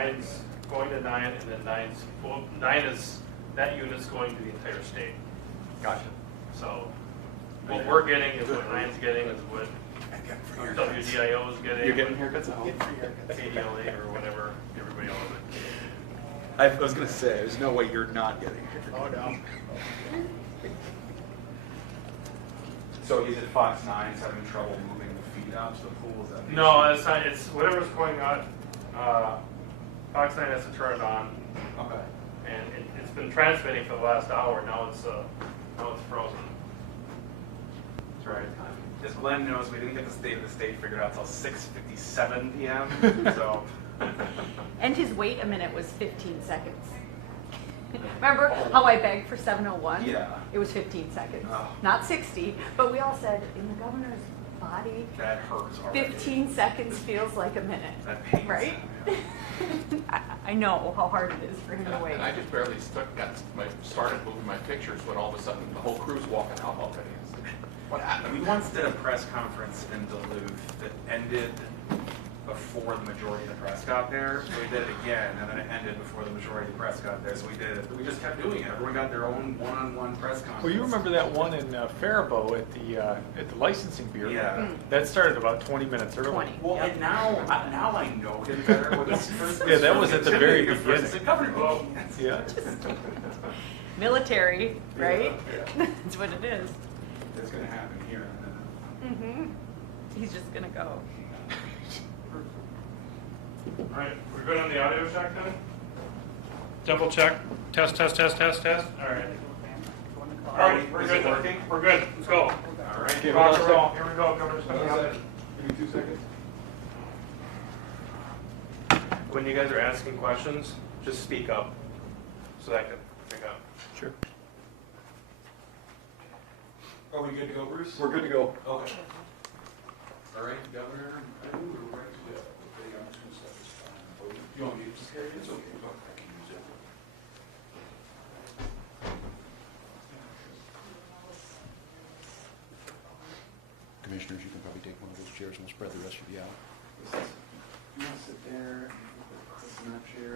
nine's going to 9, and then 9 is, that unit's going to the entire state. Gotcha. So what we're getting is what 9's getting, is what WDIO is getting. You're getting haircuts at home? KDLA or whatever, everybody else is. I was going to say, there's no way you're not getting. Oh, no. So is it Fox 9's having trouble moving the feed out to the pool? Is that the No, issue? it's not, it's whatever's going on. Fox 9 has to turn it on, Okay. and it's been transmitting for the last hour. Now it's frozen. That's right. As Glenn knows, we didn't get the state of the state figured out until 6:57 p.m. So. And his wait a minute was 15 seconds. Remember how I begged for 7:01? Yeah. It was 15 seconds, Oh. not 60. But we all said, in the governor's body, That hurts already. 15 seconds feels like a minute. That pains. Right? Yeah. I know how hard it is for him to wait. And I just barely started moving my pictures when all of a sudden the whole crew's walking out already. What happened? We once did a press conference in Duluth that ended before the majority of the press got there. So we did it again, and then it ended before the majority of the press got there. So we just kept doing it. Everyone got their own one-on-one press conference. Well, you remember that one in Faribault at the licensing bureau? Yeah. That started about 20 minutes early. 20. Well, Yep. and now I know him better. When this first Yeah, that was at the very first- beginning. the governor. Well, Yeah. Military, right? Yeah. That's what it is. it's going to happen here. He's just gonna go. All right, we're good on the audio check then? Double check. Test, test, test, test, test. All right. All right, we're Is good. it working? We're good. Let's go. All right. Okay, Rock hold and on a roll. Here we go. Governor's coming up. Give me 2 seconds. When you guys are asking questions, just speak up so that I can pick up. Sure. Are we good to go, Bruce? We're good to go. Okay. All right, Governor. I think we're right to that. Okay, I'm just gonna set this down. You want me to just carry it? It's okay, look, I can use it. Commissioners, you can probably take one of those chairs and we'll spread the rest of you out. You want to sit there? This in that chair.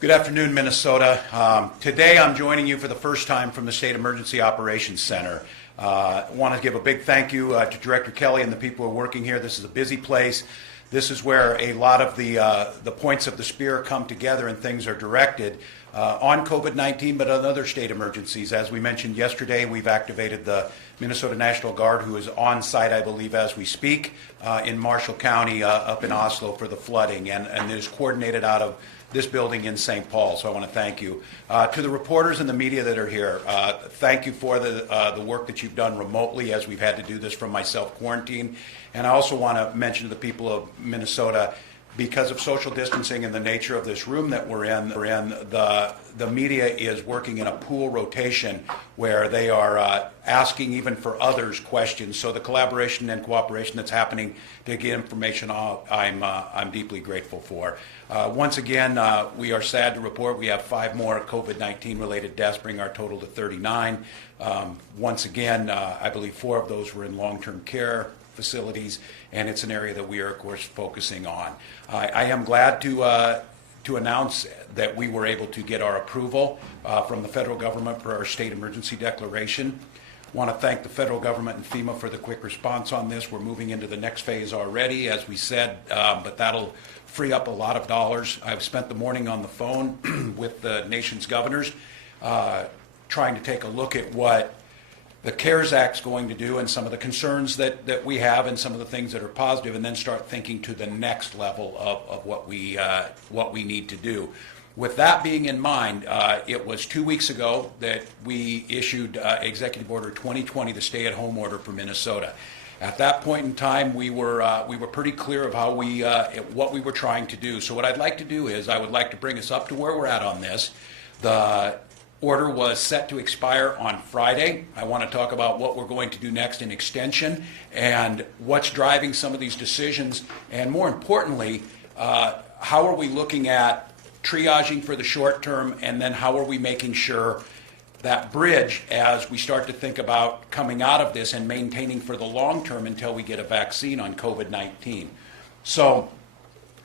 Good afternoon, Minnesota. Today I'm joining you for the first time from the State Emergency Operations Center. I want to give a big thank you to Director Kelly and the people who are working here. This is a busy place. This is where a lot of the points of the spear come together and things are directed on COVID-19, but on other state emergencies. As we mentioned yesterday, we've activated the Minnesota National Guard, who is on site, I believe, as we speak, in Marshall County up in Oslo for the flooding, and it is coordinated out of this building in St. Paul, so I want to thank you. To the reporters and the media that are here, thank you for the work that you've done remotely, as we've had to do this from my self-quarantine. And I also want to mention to the people of Minnesota, because of social distancing and the nature of this room that we're in, the media is working in a pool rotation where they are asking even for others questions. So the collaboration and cooperation that's happening to get information out, I'm deeply grateful for. Once again, we are sad to report we have 5 more COVID-19 related deaths, bringing our total to 39. Once again, I believe 4 of those were in long-term care facilities, and it's an area that we are, of course, focusing on. I am glad to announce that we were able to get our approval from the federal government for our state emergency declaration. Want to thank the federal government and FEMA for the quick response on this. We're moving into the next phase already, as we said, but that'll free up a lot of dollars. I've spent the morning on the phone with the nation's governors, trying to take a look at what the CARES Act's going to do and some of the concerns that we have and some of the things that are positive, and then start thinking to the next level of what we need to do. With that being in mind, it was 2 weeks ago that we issued Executive Order 2020, the stay-at-home order for Minnesota. At that point in time, we were pretty clear of how what we were trying to do. So what I'd like to do is I would like to bring us up to where we're at on this. The order was set to expire on Friday. I want to talk about what we're going to do next in extension and what's driving some of these decisions, and more importantly, how are we looking at triaging for the short term, and then how are we making sure that bridge as we start to think about coming out of this and maintaining for the long term until we get a vaccine on COVID-19. So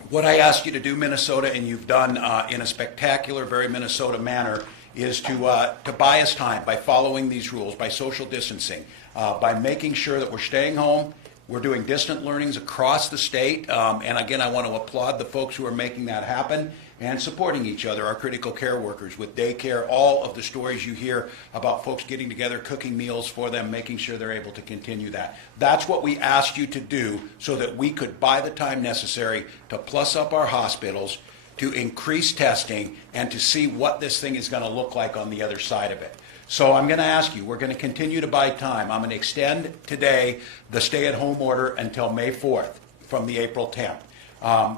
what I ask you to do, Minnesota, and you've done in a spectacular, very Minnesota manner, is to buy us time by following these rules, by social distancing, by making sure that we're staying home. We're doing distant learnings across the state, and again, I want to applaud the folks who are making that happen and supporting each other, our critical care workers with daycare, all of the stories you hear about folks getting together, cooking meals for them, making sure they're able to continue that. That's what we asked you to do so that we could buy the time necessary to plus up our hospitals, to increase testing, and to see what this thing is going to look like on the other side of it. So I'm going to ask you, we're going to continue to buy time. I'm going to extend today the stay-at-home order until May 4th from the April 10th.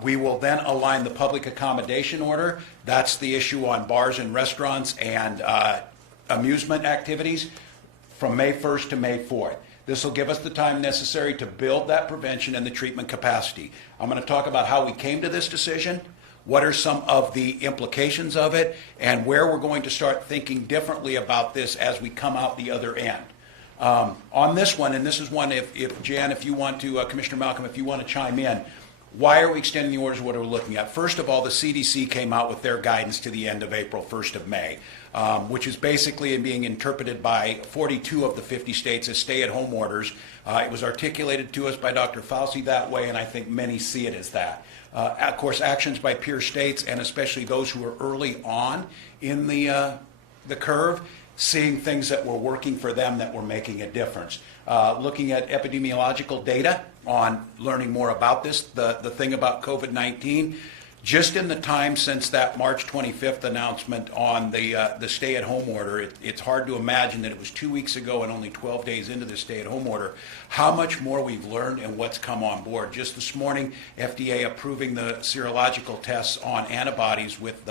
We will then align the public accommodation order. That's the issue on bars and restaurants and amusement activities from May 1st to May 4th. This will give us the time necessary to build that prevention and the treatment capacity. I'm going to talk about how we came to this decision, what are some of the implications of it, and where we're going to start thinking differently about this as we come out the other end. On this one, and this is one if Jan, if you want to, Commissioner Malcolm, if you want to chime in, why are we extending the orders? What are we looking at? First of all, the CDC came out with their guidance to the end of April, 1st of May, which is basically being interpreted by 42 of the 50 states as stay-at-home orders. It was articulated to us by Dr. Fauci that way, and I think many see it as that. Of course, actions by peer states, and especially those who are early on in the curve, seeing things that were working for them that were making a difference. Looking at epidemiological data on learning more about this, the thing about COVID-19, just in the time since that March 25th announcement on the stay-at-home order, it's hard to imagine that it was 2 weeks ago and only 12 days into the stay-at-home order, how much more we've learned and what's come on board. Just this morning, FDA approving the serological tests on antibodies with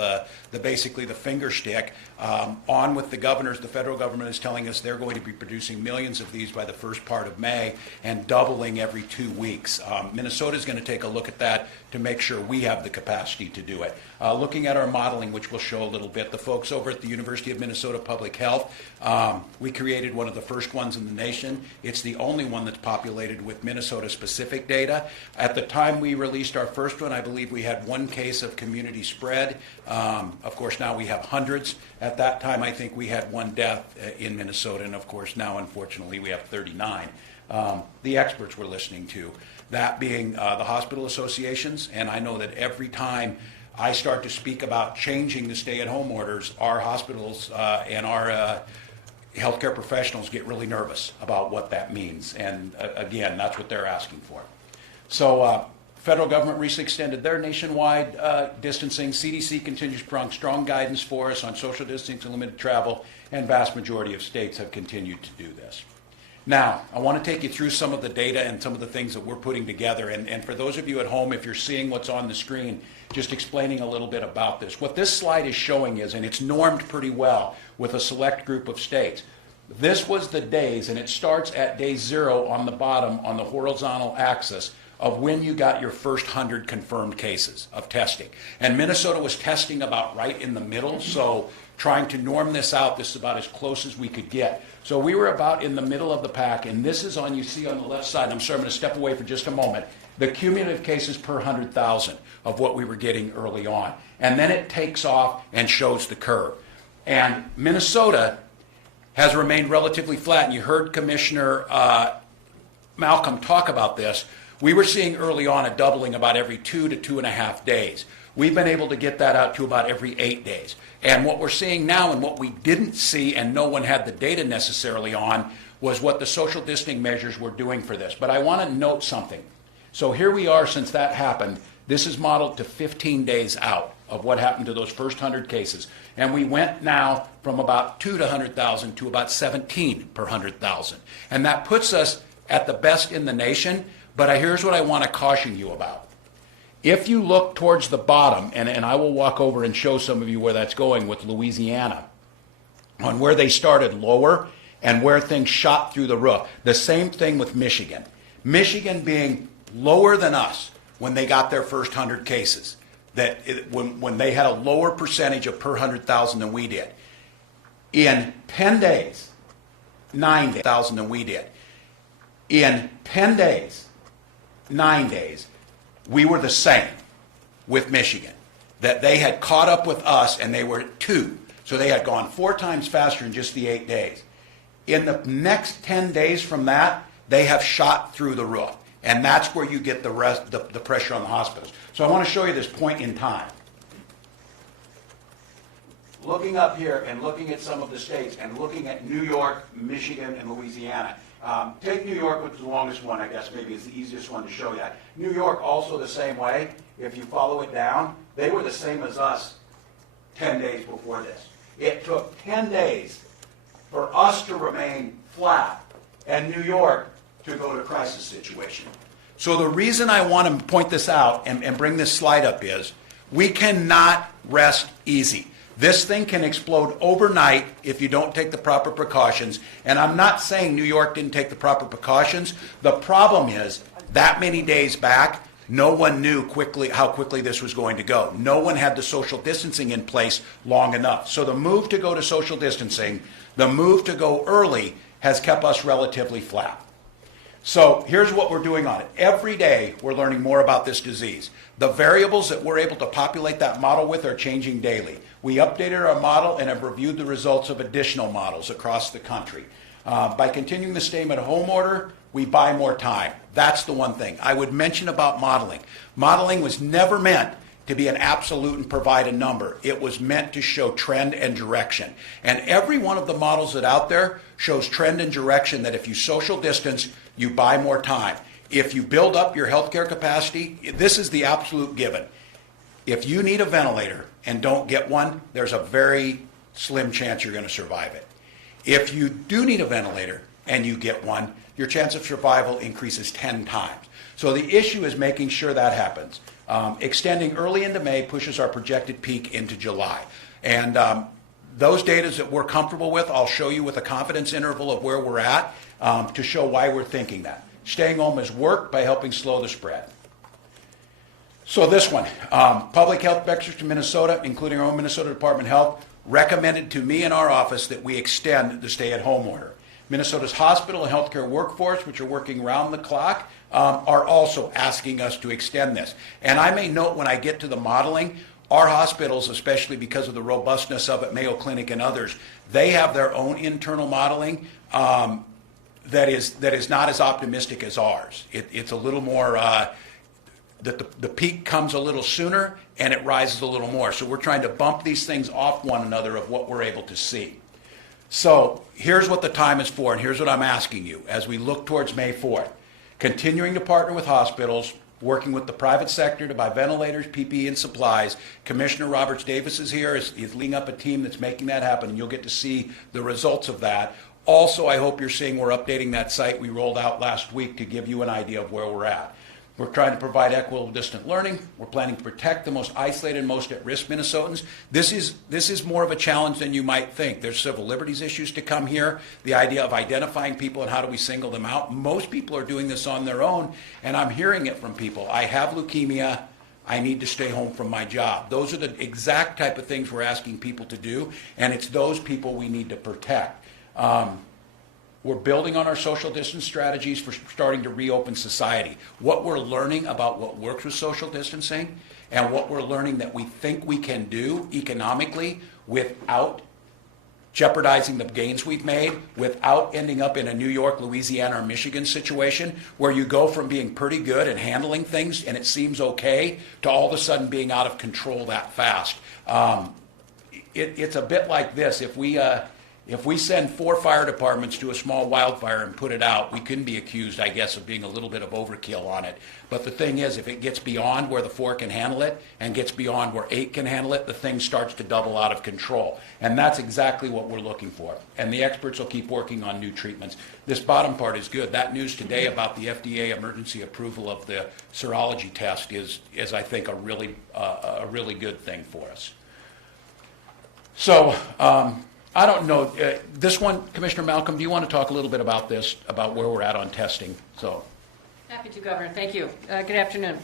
basically the finger stick. On with the governors, the federal government is telling us they're going to be producing millions of these by the first part of May and doubling every 2 weeks. Minnesota is going to take a look at that to make sure we have the capacity to do it. Looking at our modeling, which we'll show a little bit, the folks over at the University of Minnesota Public Health, we created one of the first ones in the nation. It's the only one that's populated with Minnesota-specific data. At the time we released our first one, I believe we had 1 case of community spread. Of course, now we have hundreds. At that time, I think we had 1 death in Minnesota, and of course, now, unfortunately, we have 39. The experts we're listening to, that being the hospital associations, and I know that every time I start to speak about changing the stay-at-home orders, our hospitals and our healthcare professionals get really nervous about what that means, and again, that's what they're asking for. So federal government recently extended their nationwide distancing. CDC continues strong guidance for us on social distancing and limited travel, and vast majority of states have continued to do this. Now, I want to take you through some of the data and some of the things that we're putting together. And for those of you at home, if you're seeing what's on the screen, just explaining a little bit about this. What this slide is showing is, and it's normed pretty well with a select group of states, this was the days, and it starts at day 0 on the bottom on the horizontal axis of when you got your first 100 confirmed cases of testing. And Minnesota was testing about right in the middle, so trying to norm this out, this is about as close as we could get. So we were about in the middle of the pack, and this is on, you see on the left side, I'm sorry, I'm going to step away for just a moment, the cumulative cases per 100,000 of what we were getting early on. And then it takes off and shows the curve. And Minnesota has remained relatively flat, and you heard Commissioner Malcolm talk about this. We were seeing early on a doubling about every 2 to 2.5 days. We've been able to get that out to about every 8 days. And what we're seeing now, and what we didn't see and no one had the data necessarily on, was what the social distancing measures were doing for this. But I want to note something. So here we are since that happened. This is modeled to 15 days out of what happened to those first 100 cases. And we went now from about 2 to 100,000 to about 17 per 100,000. And that puts us at the best in the nation. But here's what I want to caution you about. If you look towards the bottom, and I will walk over and show some of you where that's going with Louisiana, on where they started lower and where things shot through the roof. The same thing with Michigan. Michigan being lower than us when they got their first 100 cases, when they had a lower percentage of per 100,000 than we did. In 10 days, 9,000 than we did. In 10 days, 9 days, we were the same with Michigan. That they had caught up with us and they were at 2. So they had gone 4 times faster in just the 8 days. In the next 10 days from that, they have shot through the roof. And that's where you get the pressure on the hospitals. So I want to show you this point in time. Looking up here and looking at some of the states and looking at New York, Michigan, and Louisiana. Take New York, which is the longest one, I guess maybe is the easiest one to show you. New York also the same way. If you follow it down, they were the same as us 10 days before this. It took 10 days for us to remain flat and New York to go to crisis situation. So the reason I want to point this out and bring this slide up is we cannot rest easy. This thing can explode overnight if you don't take the proper precautions. And I'm not saying New York didn't take the proper precautions. The problem is that many days back, no one knew how quickly this was going to go. No one had the social distancing in place long enough. So the move to go to social distancing, the move to go early, has kept us relatively flat. So here's what we're doing on it. Every day we're learning more about this disease. The variables that we're able to populate that model with are changing daily. We updated our model and have reviewed the results of additional models across the country. By continuing the stay-at-home order, we buy more time. That's the one thing. I would mention about modeling. Modeling was never meant to be an absolute and provide a number. It was meant to show trend and direction. And every one of the models that out there shows trend and direction that if you social distance, you buy more time. If you build up your healthcare capacity, this is the absolute given. If you need a ventilator and don't get one, there's a very slim chance you're going to survive it. If you do need a ventilator and you get one, your chance of survival increases 10 times. So the issue is making sure that happens. Extending early into May pushes our projected peak into July. And those data that we're comfortable with, I'll show you with a confidence interval of where we're at to show why we're thinking that. Staying home has worked by helping slow the spread. So this one, public health experts in Minnesota, including our own Minnesota Department of Health, recommended to me and our office that we extend the stay-at-home order. Minnesota's hospital and healthcare workforce, which are working round the clock, are also asking us to extend this. And I may note when I get to the modeling, our hospitals, especially because of the robustness of it, Mayo Clinic and others, they have their own internal modeling that is not as optimistic as ours. It's a little more, the peak comes a little sooner and it rises a little more. So we're trying to bump these things off one another of what we're able to see. So here's what the time is for, and here's what I'm asking you as we look towards May 4th. Continuing to partner with hospitals, working with the private sector to buy ventilators, PPE, and supplies. Commissioner Roberts Davis is here. He's leading up a team that's making that happen, and you'll get to see the results of that. Also, I hope you're seeing we're updating that site we rolled out last week to give you an idea of where we're at. We're trying to provide equitable distant learning. We're planning to protect the most isolated, most at-risk Minnesotans. This is more of a challenge than you might think. There's civil liberties issues to come here. The idea of identifying people and how do we single them out. Most people are doing this on their own, and I'm hearing it from people. I have leukemia. I need to stay home from my job. Those are the exact type of things we're asking people to do, and it's those people we need to protect. We're building on our social distance strategies for starting to reopen society. What we're learning about what works with social distancing and what we're learning that we think we can do economically without jeopardizing the gains we've made, without ending up in a New York, Louisiana, or Michigan situation where you go from being pretty good at handling things and it seems okay to all of a sudden being out of control that fast. It's a bit like this. If we send 4 fire departments to a small wildfire and put it out, we can be accused, I guess, of being a little bit of overkill on it. But the thing is, if it gets beyond where the 4 can handle it and gets beyond where 8 can handle it, the thing starts to double out of control. And that's exactly what we're looking for. And the experts will keep working on new treatments. This bottom part is good. That news today about the FDA emergency approval of the serology test is I think, a really good thing for us. So, I don't know, this one, Commissioner Malcolm, do you want to talk a little bit about this, about where we're at on testing? So, Happy to, Governor. Thank you. Good afternoon.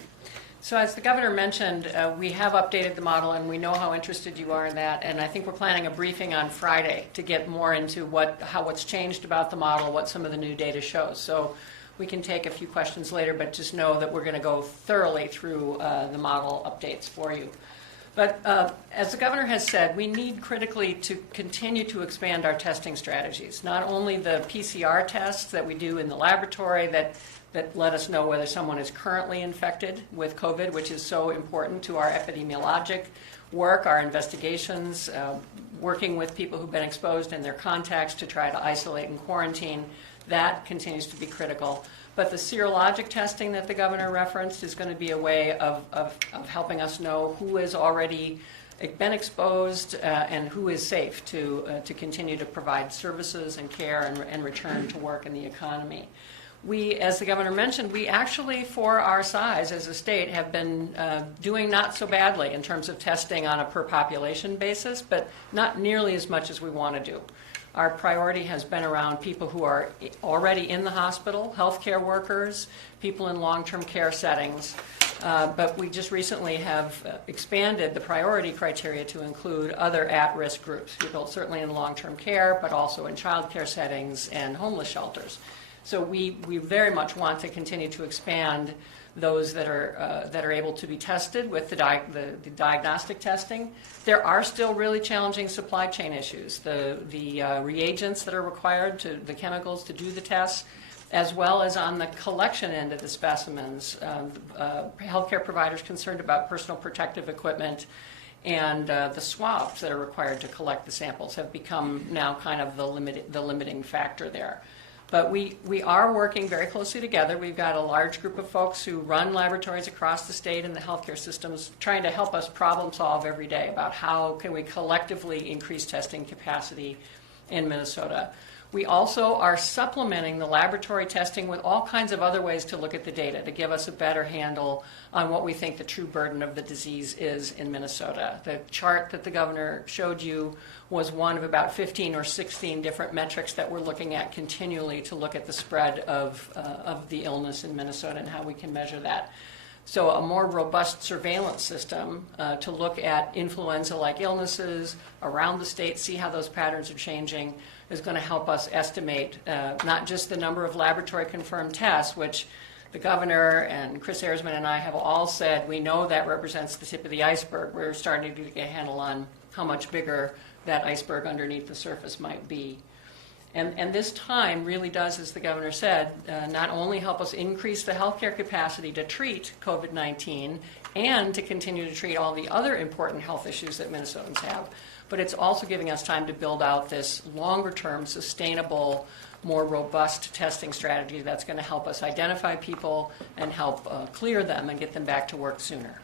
So as the governor mentioned, we have updated the model and we know how interested you are in that. And I think we're planning a briefing on Friday to get more into what's changed about the model, what some of the new data shows. So we can take a few questions later, but just know that we're going to go thoroughly through the model updates for you. But as the governor has said, we need critically to continue to expand our testing strategies. Not only the PCR tests that we do in the laboratory that let us know whether someone is currently infected with COVID, which is so important to our epidemiologic work, our investigations, working with people who've been exposed and their contacts to try to isolate and quarantine. That continues to be critical. But the serologic testing that the governor referenced is going to be a way of helping us know who has already been exposed and who is safe to continue to provide services and care and return to work in the economy. We, as the governor mentioned, we actually, for our size as a state, have been doing not so badly in terms of testing on a per population basis, but not nearly as much as we want to do. Our priority has been around people who are already in the hospital, healthcare workers, people in long-term care settings. But we just recently have expanded the priority criteria to include other at-risk groups, people certainly in long-term care, but also in child care settings and homeless shelters. So we very much want to continue to expand those that are able to be tested with the diagnostic testing. There are still really challenging supply chain issues. The reagents that are required, the chemicals to do the tests, as well as on the collection end of the specimens. Healthcare providers concerned about personal protective equipment and the swabs that are required to collect the samples have become now kind of the limiting factor there. But we are working very closely together. We've got a large group of folks who run laboratories across the state and the healthcare systems trying to help us problem solve every day about how can we collectively increase testing capacity in Minnesota. We also are supplementing the laboratory testing with all kinds of other ways to look at the data to give us a better handle on what we think the true burden of the disease is in Minnesota. The chart that the governor showed you was one of about 15 or 16 different metrics that we're looking at continually to look at the spread of the illness in Minnesota and how we can measure that. So a more robust surveillance system to look at influenza-like illnesses around the state, see how those patterns are changing, is going to help us estimate not just the number of laboratory-confirmed tests, which the governor and Chris Erzman and I have all said we know that represents the tip of the iceberg. We're starting to get a handle on how much bigger that iceberg underneath the surface might be. And this time really does, as the governor said, not only help us increase the healthcare capacity to treat COVID-19 and to continue to treat all the other important health issues that Minnesotans have, but it's also giving us time to build out this longer-term, sustainable, more robust testing strategy that's going to help us identify people and help clear them and get them back to work sooner.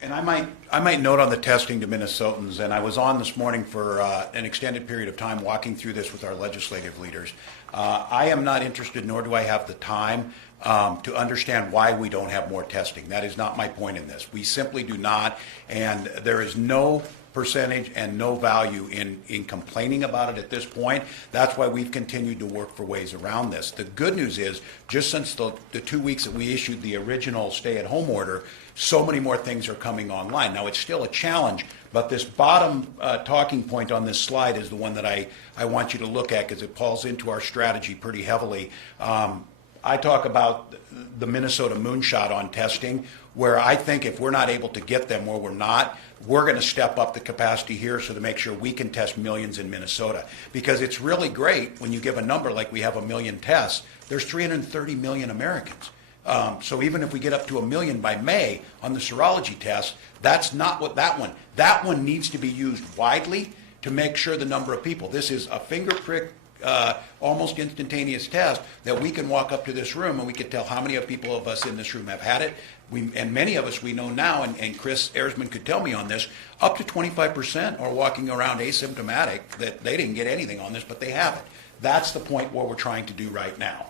And I might note on the testing to Minnesotans, and I was on this morning for an extended period of time walking through this with our legislative leaders. I am not interested, nor do I have the time to understand why we don't have more testing. That is not my point in this. We simply do not, and there is no percentage and no value in complaining about it at this point. That's why we've continued to work for ways around this. The good news is, just since the 2 weeks that we issued the original stay-at-home order, so many more things are coming online. Now, it's still a challenge, but this bottom talking point on this slide is the one that I want you to look at because it falls into our strategy pretty heavily. I talk about the Minnesota moonshot on testing, where I think if we're not able to get them where we're not, we're going to step up the capacity here so to make sure we can test millions in Minnesota. Because it's really great when you give a number like we have 1 million tests, there's 330 million Americans. So even if we get up to 1 million by May on the serology test, that's not what that one needs to be used widely to make sure the number of people. This is a finger prick, almost instantaneous test that we can walk up to this room and we can tell how many of people of us in this room have had it. And many of us we know now, and Chris Erzman could tell me on this, up to 25% are walking around asymptomatic that they didn't get anything on this, but they have it. That's the point what we're trying to do right now.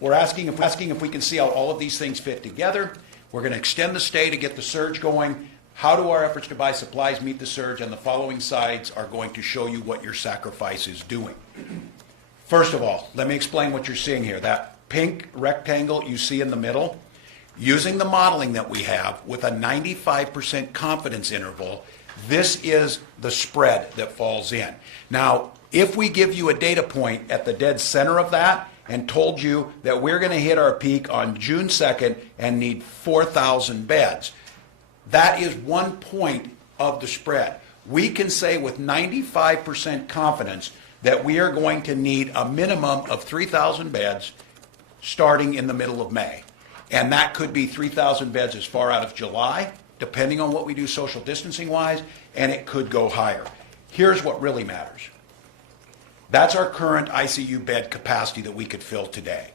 We're asking if we can see how all of these things fit together. We're going to extend the stay to get the surge going. How do our efforts to buy supplies meet the surge? And the following slides are going to show you what your sacrifice is doing. First of all, let me explain what you're seeing here. That pink rectangle you see in the middle, using the modeling that we have with a 95% confidence interval, this is the spread that falls in. Now, if we give you a data point at the dead center of that and told you that we're going to hit our peak on June 2nd and need 4,000 beds, that is 1 point of the spread. We can say with 95% confidence that we are going to need a minimum of 3,000 beds starting in the middle of May. And that could be 3,000 beds as far out of July, depending on what we do social distancing wise, and it could go higher. Here's what really matters. That's our current ICU bed capacity that we could fill today.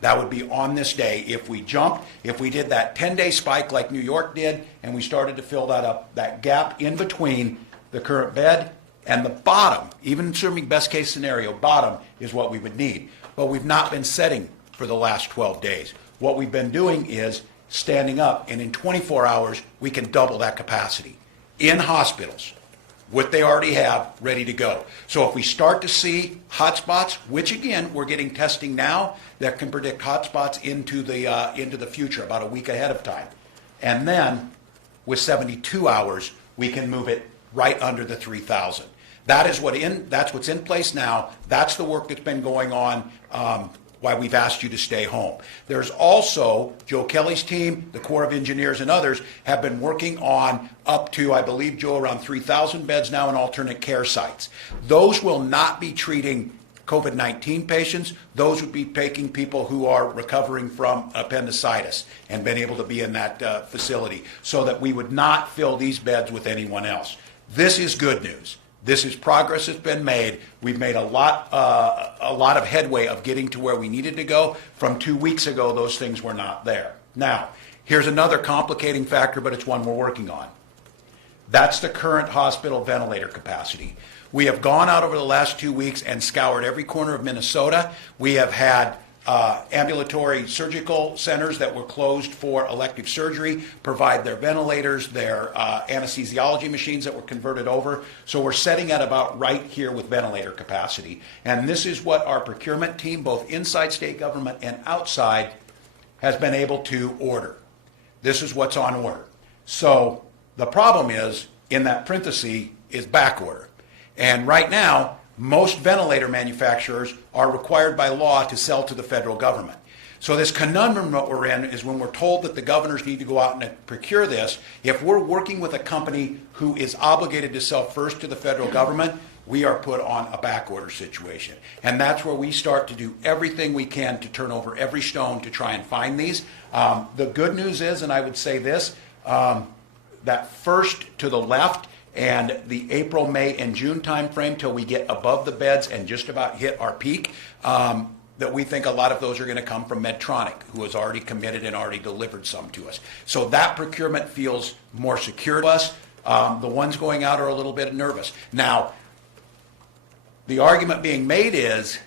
That would be on this day. If we jumped, if we did that 10-day spike like New York did, and we started to fill that up, that gap in between the current bed and the bottom, even assuming best case scenario, bottom is what we would need. But we've not been setting for the last 12 days. What we've been doing is standing up, and in 24 hours, we can double that capacity in hospitals, what they already have ready to go. So if we start to see hotspots, which again, we're getting testing now that can predict hotspots into the future, about a week ahead of time. And then with 72 hours, we can move it right under the 3,000. That's what's in place now. That's the work that's been going on, why we've asked you to stay home. There's also, Joe Kelly's team, the Corps of Engineers and others have been working on up to, I believe, Joe, around 3,000 beds now in alternate care sites. Those will not be treating COVID-19 patients. Those would be taking people who are recovering from appendicitis and been able to be in that facility so that we would not fill these beds with anyone else. This is good news. This is progress that's been made. We've made a lot of headway of getting to where we needed to go. From 2 weeks ago, those things were not there. Now, here's another complicating factor, but it's one we're working on. That's the current hospital ventilator capacity. We have gone out over the last 2 weeks and scoured every corner of Minnesota. We have had ambulatory surgical centers that were closed for elective surgery provide their ventilators, their anesthesiology machines that were converted over. So we're setting at about right here with ventilator capacity. And this is what our procurement team, both inside state government and outside, has been able to order. This is what's on order. So the problem is, in that parenthesis, is back order. And right now, most ventilator manufacturers are required by law to sell to the federal government. So this conundrum that we're in is when we're told that the governors need to go out and procure this, if we're working with a company who is obligated to sell first to the federal government, we are put on a back order situation. And that's where we start to do everything we can to turn over every stone to try and find these. The good news is, and I would say this, that first to the left, and the April, May, and June timeframe till we get above the beds and just about hit our peak, that we think a lot of those are going to come from Medtronic, who has already committed and already delivered some to us. So that procurement feels more secure to us. The ones going out are a little bit nervous. Now, the argument being made is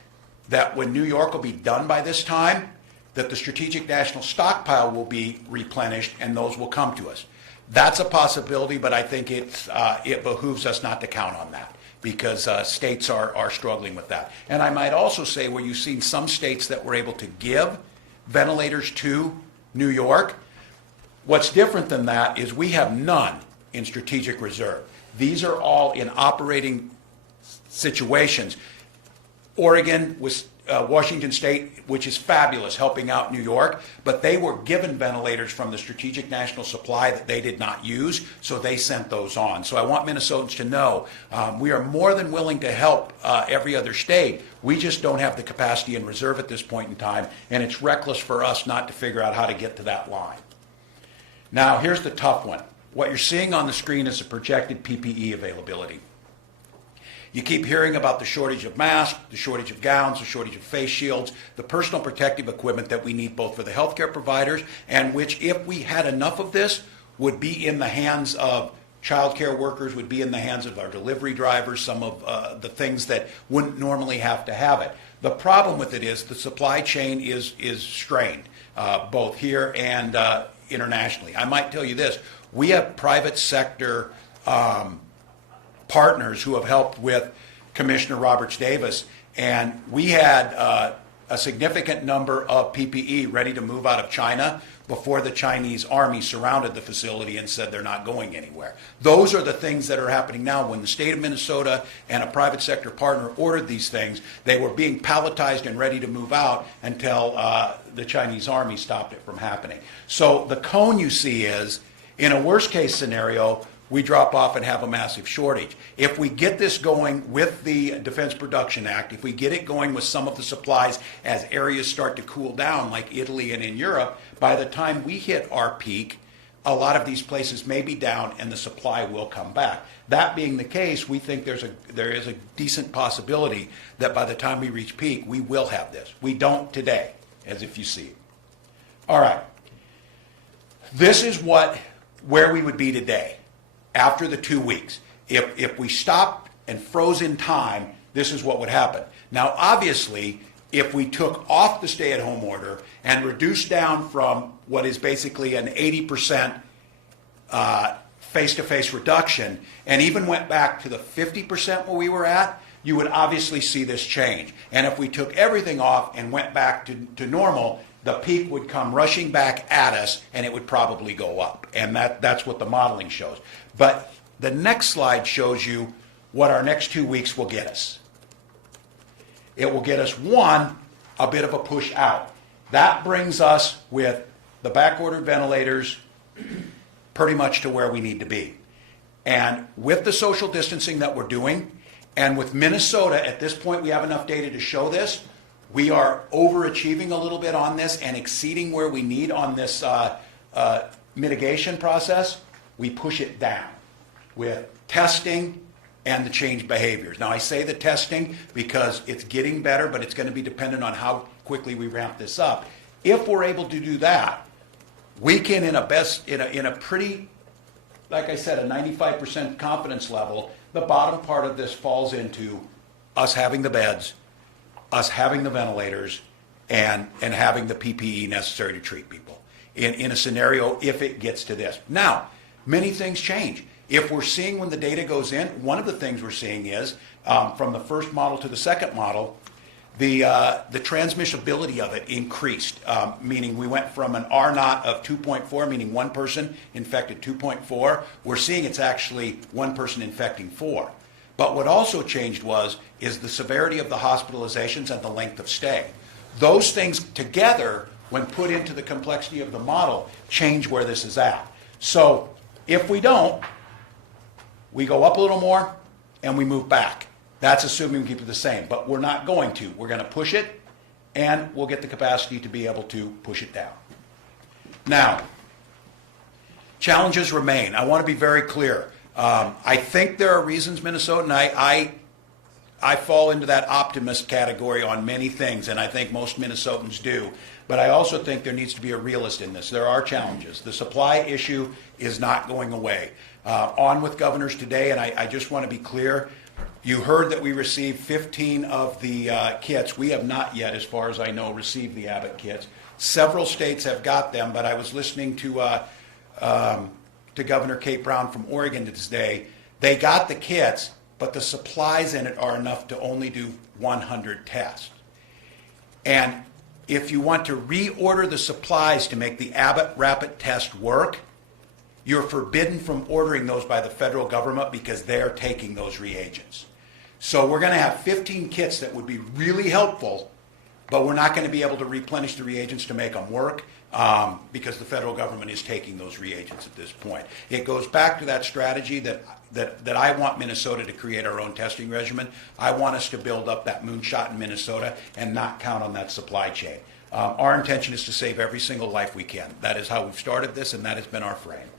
that when New York will be done by this time, that the strategic national stockpile will be replenished and those will come to us. That's a possibility, but I think it behooves us not to count on that because states are struggling with that. And I might also say where you've seen some states that were able to give ventilators to New York, what's different than that is we have none in strategic reserve. These are all in operating situations. Oregon was Washington State, which is fabulous, helping out New York, but they were given ventilators from the Strategic National Supply that they did not use, so they sent those on. So I want Minnesotans to know we are more than willing to help every other state. We just don't have the capacity in reserve at this point in time, and it's reckless for us not to figure out how to get to that line. Now, here's the tough one. What you're seeing on the screen is the projected PPE availability. You keep hearing about the shortage of masks, the shortage of gowns, the shortage of face shields, the personal protective equipment that we need both for the healthcare providers and which, if we had enough of this, would be in the hands of childcare workers, would be in the hands of our delivery drivers, some of the things that wouldn't normally have to have it. The problem with it is the supply chain is strained, both here and internationally. I might tell you this, we have private sector partners who have helped with Commissioner Roberts Davis, and we had a significant number of PPE ready to move out of China before the Chinese army surrounded the facility and said they're not going anywhere. Those are the things that are happening now. When the state of Minnesota and a private sector partner ordered these things, they were being palletized and ready to move out until the Chinese army stopped it from happening. So the cone you see is, in a worst case scenario, we drop off and have a massive shortage. If we get this going with the Defense Production Act, if we get it going with some of the supplies as areas start to cool down like Italy and in Europe, by the time we hit our peak, a lot of these places may be down and the supply will come back. That being the case, we think there is a decent possibility that by the time we reach peak, we will have this. We don't today, as if you see it. All right. This is where we would be today after the 2 weeks. If we stopped and froze in time, this is what would happen. Now, obviously, if we took off the stay-at-home order and reduced down from what is basically an 80% face-to-face reduction and even went back to the 50% where we were at, you would obviously see this change. And if we took everything off and went back to normal, the peak would come rushing back at us and it would probably go up. And that's what the modeling shows. But the next slide shows you what our next 2 weeks will get us. It will get us, one, a bit of a push out. That brings us with the back-ordered ventilators pretty much to where we need to be. And with the social distancing that we're doing, and with Minnesota, at this point we have enough data to show this, we are overachieving a little bit on this and exceeding where we need on this mitigation process. We push it down with testing and the changed behaviors. Now, I say the testing because it's getting better, but it's going to be dependent on how quickly we ramp this up. If we're able to do that, we can, in a pretty, like I said, a 95% confidence level, the bottom part of this falls into us having the beds, us having the ventilators, and having the PPE necessary to treat people in a scenario if it gets to this. Now, many things change. If we're seeing when the data goes in, one of the things we're seeing is, from the first model to the second model, the transmissibility of it increased, meaning we went from an R naught of 2.4, meaning one person infected 2.4. We're seeing it's actually one person infecting 4. But what also changed is the severity of the hospitalizations and the length of stay. Those things together, when put into the complexity of the model, change where this is at. So if we don't, we go up a little more and we move back. That's assuming we keep it the same, but we're not going to. We're going to push it, and we'll get the capacity to be able to push it down. Now, challenges remain. I want to be very clear. I think there are reasons, Minnesota, and I fall into that optimist category on many things, and I think most Minnesotans do. But I also think there needs to be a realist in this. There are challenges. The supply issue is not going away. On with governors today, and I just want to be clear. You heard that we received 15 of the kits. We have not yet, as far as I know, received the Abbott kits. Several states have got them, but I was listening to Governor Kate Brown from Oregon today. They got the kits, but the supplies in it are enough to only do 100 tests. And if you want to reorder the supplies to make the Abbott rapid test work, you're forbidden from ordering those by the federal government because they're taking those reagents. So we're going to have 15 kits that would be really helpful, but we're not going to be able to replenish the reagents to make them work because the federal government is taking those reagents at this point. It goes back to that strategy that I want Minnesota to create our own testing regimen. I want us to build up that moonshot in Minnesota and not count on that supply chain. Our intention is to save every single life we can. That is how we've started this, and that has been our frame.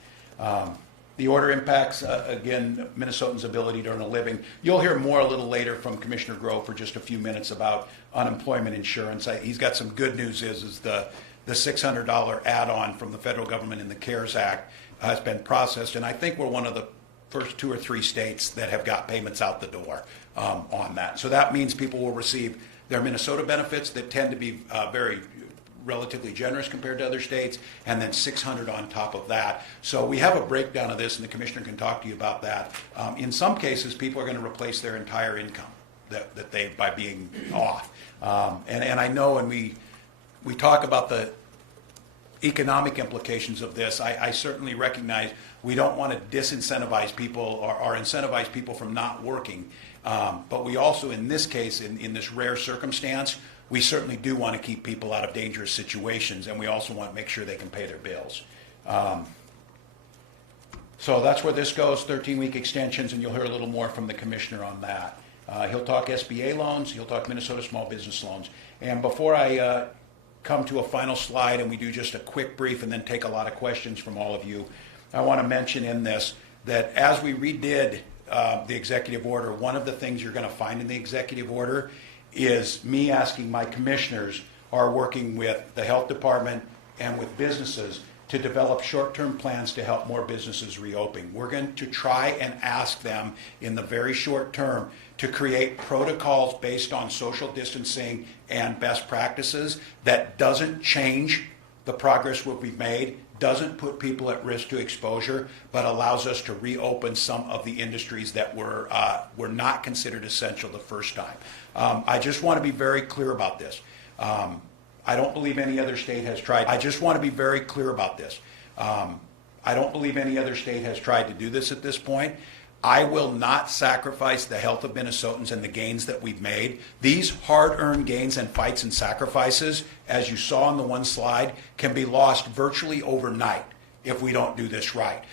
The order impacts, again, Minnesotans' ability to earn a living. You'll hear more a little later from Commissioner Grove for just a few minutes about unemployment insurance. He's got some good news is the $600 add-on from the federal government in the CARES Act has been processed, and I think we're one of the first 2 or 3 states that have got payments out the door on that. So that means people will receive their Minnesota benefits that tend to be very relatively generous compared to other states, and then $600 on top of that. So we have a breakdown of this, and the commissioner can talk to you about that. In some cases, people are going to replace their entire income that they by being off. And I know when we talk about the economic implications of this, I certainly recognize we don't want to disincentivize people or incentivize people from not working. But we also, in this case, in this rare circumstance, we certainly do want to keep people out of dangerous situations, and we also want to make sure they can pay their bills. So that's where this goes, 13-week extensions, and you'll hear a little more from the commissioner on that. He'll talk SBA loans, he'll talk Minnesota small business loans. And before I come to a final slide and we do just a quick brief and then take a lot of questions from all of you, I want to mention in this that as we redid the executive order, one of the things you're going to find in the executive order is me asking my commissioners who are working with the health department and with businesses to develop short-term plans to help more businesses reopen. We're going to try and ask them in the very short term to create protocols based on social distancing and best practices that doesn't change the progress we've made, doesn't put people at risk to exposure, but allows us to reopen some of the industries that were not considered essential the first time. I just want to be very clear about this. I don't believe any other state has tried. I just want to be very clear about this. I don't believe any other state has tried to do this at this point. I will not sacrifice the health of Minnesotans and the gains that we've made. These hard-earned gains and fights and sacrifices, as you saw on the one slide, can be lost virtually overnight if we don't do this right.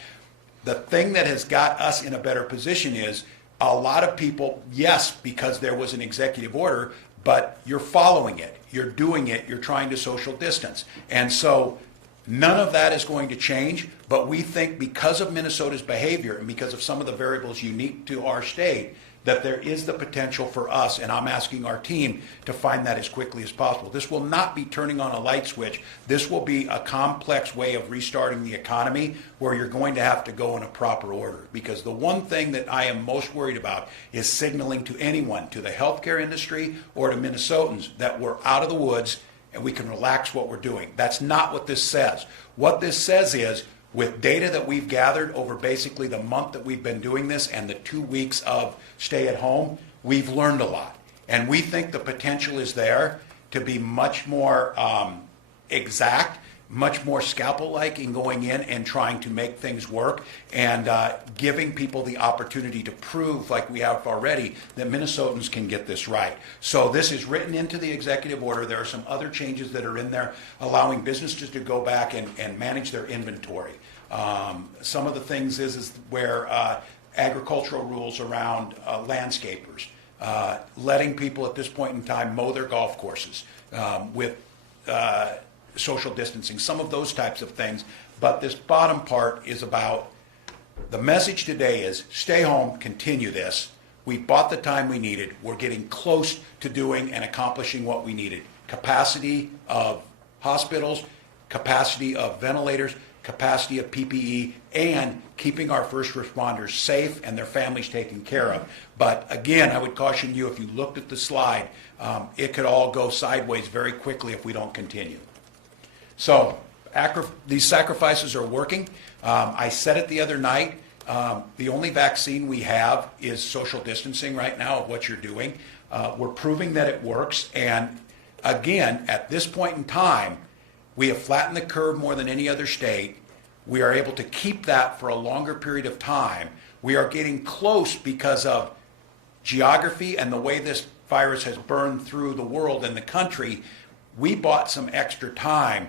The thing that has got us in a better position is a lot of people, yes, because there was an executive order, but you're following it, you're doing it, you're trying to social distance. And so none of that is going to change, but we think because of Minnesota's behavior and because of some of the variables unique to our state, that there is the potential for us, and I'm asking our team to find that as quickly as possible. This will not be turning on a light switch. This will be a complex way of restarting the economy where you're going to have to go in a proper order. Because the one thing that I am most worried about is signaling to anyone, to the healthcare industry or to Minnesotans, that we're out of the woods and we can relax what we're doing. That's not what this says. What this says is, with data that we've gathered over basically the month that we've been doing this and the 2 weeks of stay at home, we've learned a lot. And we think the potential is there to be much more exact, much more scalpel-like in going in and trying to make things work and giving people the opportunity to prove, like we have already, that Minnesotans can get this right. So this is written into the executive order. There are some other changes that are in there allowing businesses to go back and manage their inventory. Some of the things is where agricultural rules around landscapers, letting people at this point in time mow their golf courses with social distancing, some of those types of things. But this bottom part is about, the message today is stay home, continue this. We bought the time we needed. We're getting close to doing and accomplishing what we needed. Capacity of hospitals, capacity of ventilators, capacity of PPE, and keeping our first responders safe and their families taken care of. But again, I would caution you, if you looked at the slide, it could all go sideways very quickly if we don't continue. So these sacrifices are working. I said it the other night, the only vaccine we have is social distancing right now of what you're doing. We're proving that it works. And again, at this point in time, we have flattened the curve more than any other state. We are able to keep that for a longer period of time. We are getting close because of geography and the way this virus has burned through the world and the country. We bought some extra time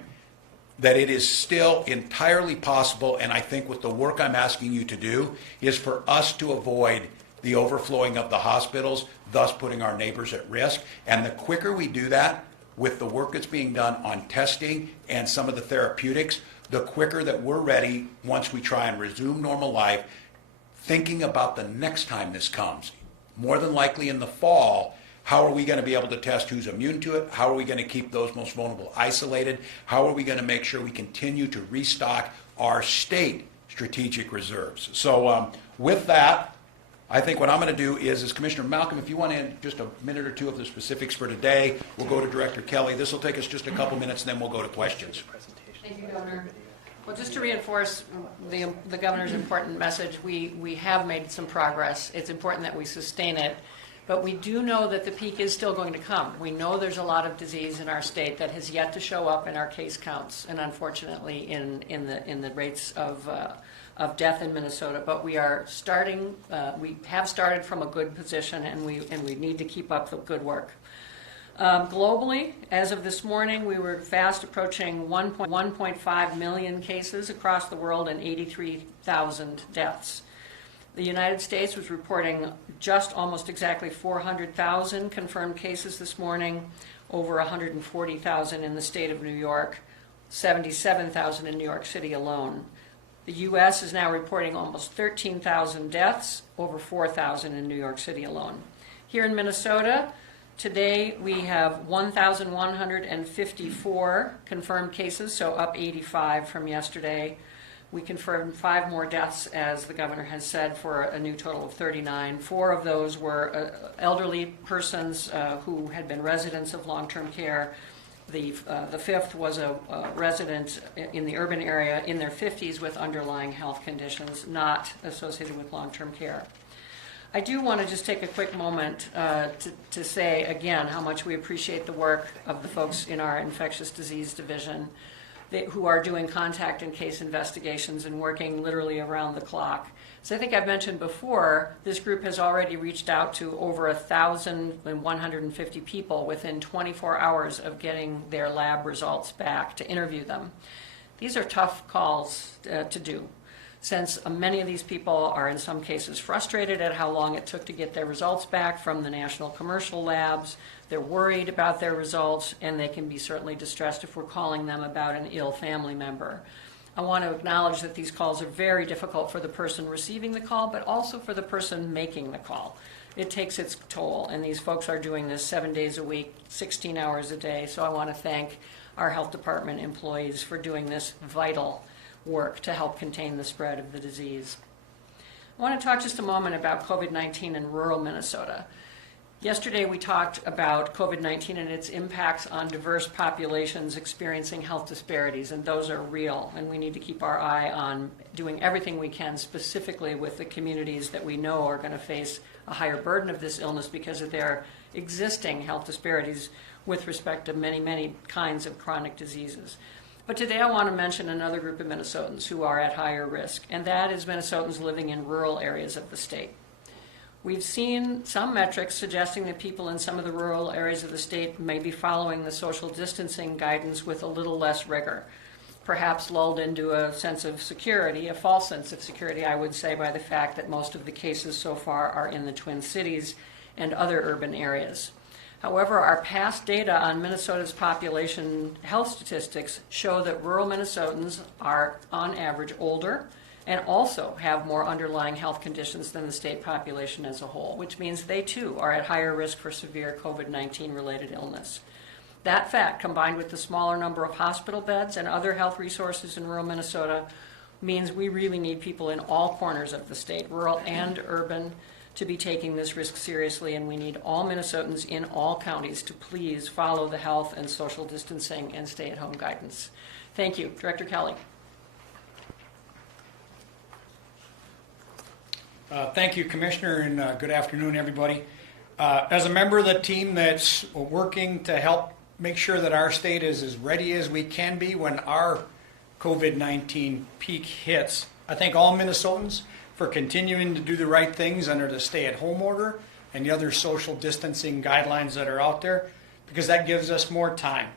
that it is still entirely possible, and I think with the work I'm asking you to do, is for us to avoid the overflowing of the hospitals, thus putting our neighbors at risk. And the quicker we do that, with the work that's being done on testing and some of the therapeutics, the quicker that we're ready once we try and resume normal life, thinking about the next time this comes. More than likely in the fall, how are we going to be able to test who's immune to it? How are we going to keep those most vulnerable isolated? How are we going to make sure we continue to restock our state strategic reserves? So with that, I think what I'm going to do is Commissioner Malcolm, if you want in just a minute or two of the specifics for today, we'll go to Director Kelly. This will take us just a couple minutes, and then we'll go to questions. Thank you, Governor. Well, just to reinforce the Governor's important message, we have made some progress. It's important that we sustain it. But we do know that the peak is still going to come. We know there's a lot of disease in our state that has yet to show up in our case counts, and unfortunately in the rates of death in Minnesota. But we are starting. We have started from a good position, and we need to keep up the good work. Globally, as of this morning, we were fast approaching 1.5 million cases across the world and 83,000 deaths. The United States was reporting just almost exactly 400,000 confirmed cases this morning, over 140,000 in the state of New York, 77,000 in New York City alone. The U.S. is now reporting almost 13,000 deaths, over 4,000 in New York City alone. Here in Minnesota, today we have 1,154 confirmed cases, so up 85 from yesterday. We confirmed 5 more deaths, as the governor has said, for a new total of 39. 4 of those were elderly persons who had been residents of long-term care. The 5th was a resident in the urban area in their 50s with underlying health conditions not associated with long-term care. I do want to just take a quick moment to say again how much we appreciate the work of the folks in our infectious disease division who are doing contact and case investigations and working literally around the clock. So I think I've mentioned before, this group has already reached out to over 1,150 people within 24 hours of getting their lab results back to interview them. These are tough calls to do, since many of these people are in some cases frustrated at how long it took to get their results back from the national commercial labs. They're worried about their results, and they can be certainly distressed if we're calling them about an ill family member. I want to acknowledge that these calls are very difficult for the person receiving the call, but also for the person making the call. It takes its toll, and these folks are doing this 7 days a week, 16 hours a day, so I want to thank our health department employees for doing this vital work to help contain the spread of the disease. I want to talk just a moment about COVID-19 in rural Minnesota. Yesterday we talked about COVID-19 and its impacts on diverse populations experiencing health disparities, and those are real, and we need to keep our eye on doing everything we can specifically with the communities that we know are going to face a higher burden of this illness because of their existing health disparities with respect to many, many kinds of chronic diseases. But today I want to mention another group of Minnesotans who are at higher risk, and that is Minnesotans living in rural areas of the state. We've seen some metrics suggesting that people in some of the rural areas of the state may be following the social distancing guidance with a little less rigor, perhaps lulled into a sense of security, a false sense of security, I would say, by the fact that most of the cases so far are in the Twin Cities and other urban areas. However, our past data on Minnesota's population health statistics show that rural Minnesotans are, on average, older and also have more underlying health conditions than the state population as a whole, which means they too are at higher risk for severe COVID-19 related illness. That fact, combined with the smaller number of hospital beds and other health resources in rural Minnesota, means we really need people in all corners of the state, rural and urban, to be taking this risk seriously, and we need all Minnesotans in all counties to please follow the health and social distancing and stay-at-home guidance. Thank you. Director Kelly. Thank you, Commissioner, and good afternoon, everybody. As a member of the team that's working to help make sure that our state is as ready as we can be when our COVID-19 peak hits, I thank all Minnesotans for continuing to do the right things under the stay-at-home order and the other social distancing guidelines that are out there, because that gives us more time.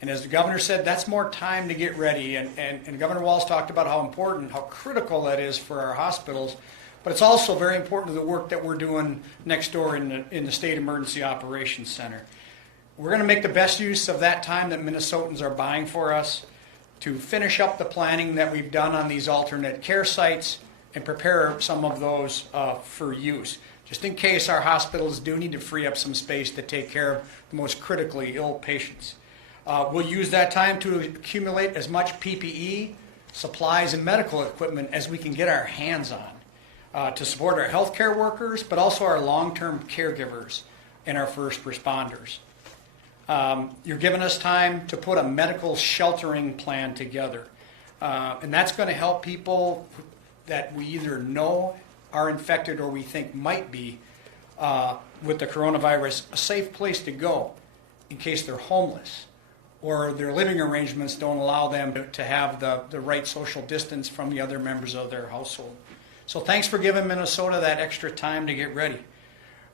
And as the governor said, that's more time to get ready. And Governor Walz talked about how important, how critical that is for our hospitals. But it's also very important to the work that we're doing next door in the State Emergency Operations Center. We're going to make the best use of that time that Minnesotans are buying for us to finish up the planning that we've done on these alternate care sites and prepare some of those for use, just in case our hospitals do need to free up some space to take care of the most critically ill patients. We'll use that time to accumulate as much PPE, supplies, and medical equipment as we can get our hands on. To support our healthcare workers, but also our long-term caregivers and our first responders. You're giving us time to put a medical sheltering plan together. And that's going to help people that we either know are infected or we think might be with the coronavirus, a safe place to go in case they're homeless or their living arrangements don't allow them to have the right social distance from the other members of their household. So thanks for giving Minnesota that extra time to get ready.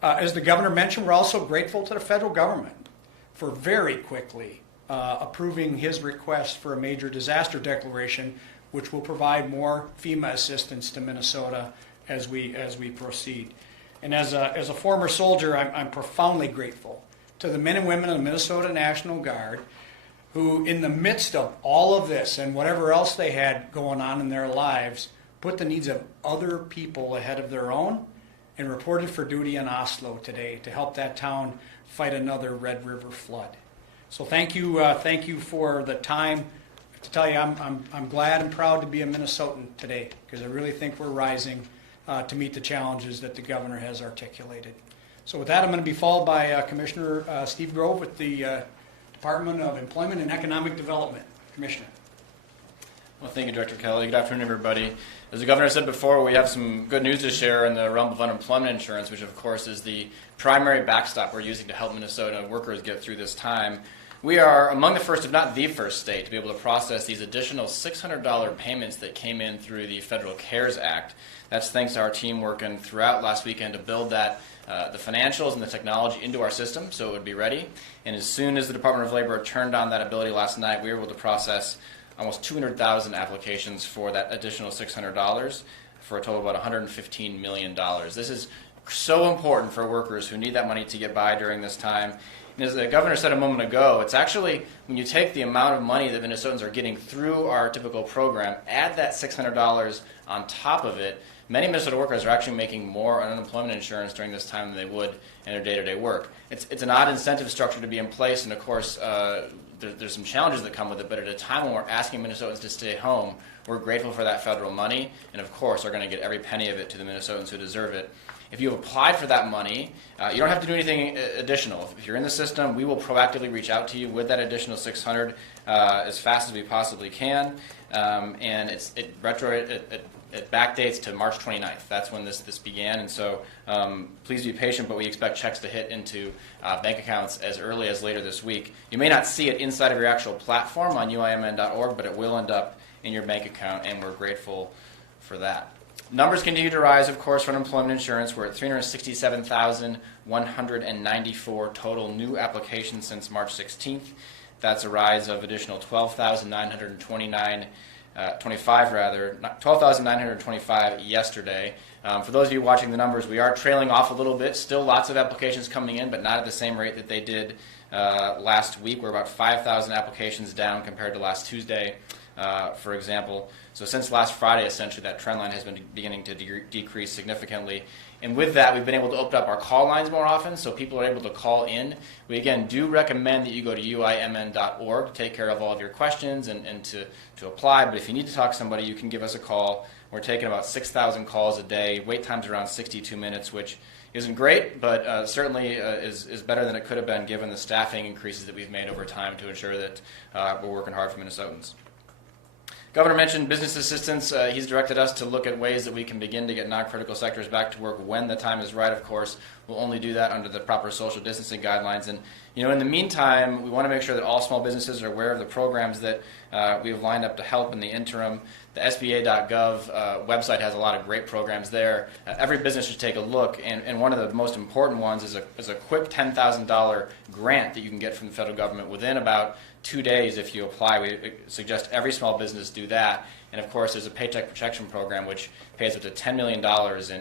As the governor mentioned, we're also grateful to the federal government for very quickly approving his request for a major disaster declaration, which will provide more FEMA assistance to Minnesota as we proceed. And as a former soldier, I'm profoundly grateful to the men and women of the Minnesota National Guard who, in the midst of all of this and whatever else they had going on in their lives, put the needs of other people ahead of their own and reported for duty in Oslo today to help that town fight another Red River flood. So thank you for the time. To tell you, I'm glad and proud to be a Minnesotan today because I really think we're rising to meet the challenges that the governor has articulated. So with that, I'm going to be followed by Commissioner Steve Grove with the Department of Employment and Economic Development. Commissioner. Well, thank you, Director Kelly. Good afternoon, everybody. As the governor said before, we have some good news to share in the realm of unemployment insurance, which of course is the primary backstop we're using to help Minnesota workers get through this time. We are among the first, if not the first state, to be able to process these additional $600 payments that came in through the Federal CARES Act. That's thanks to our team working throughout last weekend to build that, the financials and the technology into our system so it would be ready. And as soon as the Department of Labor turned on that ability last night, we were able to process almost 200,000 applications for that additional $600 for a total of about $115 million. This is so important for workers who need that money to get by during this time. And as the governor said a moment ago, it's actually, when you take the amount of money that Minnesotans are getting through our typical program, add that $600 on top of it, many Minnesota workers are actually making more on unemployment insurance during this time than they would in their day-to-day work. It's an odd incentive structure to be in place, and of course, there's some challenges that come with it, but at a time when we're asking Minnesotans to stay home, we're grateful for that federal money, and of course are going to get every penny of it to the Minnesotans who deserve it. If you have applied for that money, you don't have to do anything additional. If you're in the system, we will proactively reach out to you with that additional $600 as fast as we possibly can, and it backdates to March 29th. That's when this began, and so please be patient, but we expect checks to hit into bank accounts as early as later this week. You may not see it inside of your actual platform on uimn.org, but it will end up in your bank account, and we're grateful for that. Numbers continue to rise, of course, for unemployment insurance. We're at 367,194 total new applications since March 16th. That's a rise of additional 12,925 yesterday. For those of you watching the numbers, we are trailing off a little bit. Still lots of applications coming in, but not at the same rate that they did last week. We're about 5,000 applications down compared to last Tuesday, for example. So since last Friday, essentially, that trend line has been beginning to decrease significantly. And with that, we've been able to open up our call lines more often, so people are able to call in. We, again, do recommend that you go to uimn.org to take care of all of your questions and to apply. But if you need to talk to somebody, you can give us a call. We're taking about 6,000 calls a day. Wait time's around 62 minutes, which isn't great, but certainly is better than it could have been given the staffing increases that we've made over time to ensure that we're working hard for Minnesotans. Governor mentioned business assistance. He's directed us to look at ways that we can begin to get non-critical sectors back to work when the time is right, of course. We'll only do that under the proper social distancing guidelines. And, in the meantime, we want to make sure that all small businesses are aware of the programs that we have lined up to help in the interim. The SBA.gov website has a lot of great programs there. Every business should take a look, and one of the most important ones is a quick $10,000 grant that you can get from the federal government within about 2 days if you apply. We suggest every small business do that. And of course, there's a Paycheck Protection Program which pays up to $10 million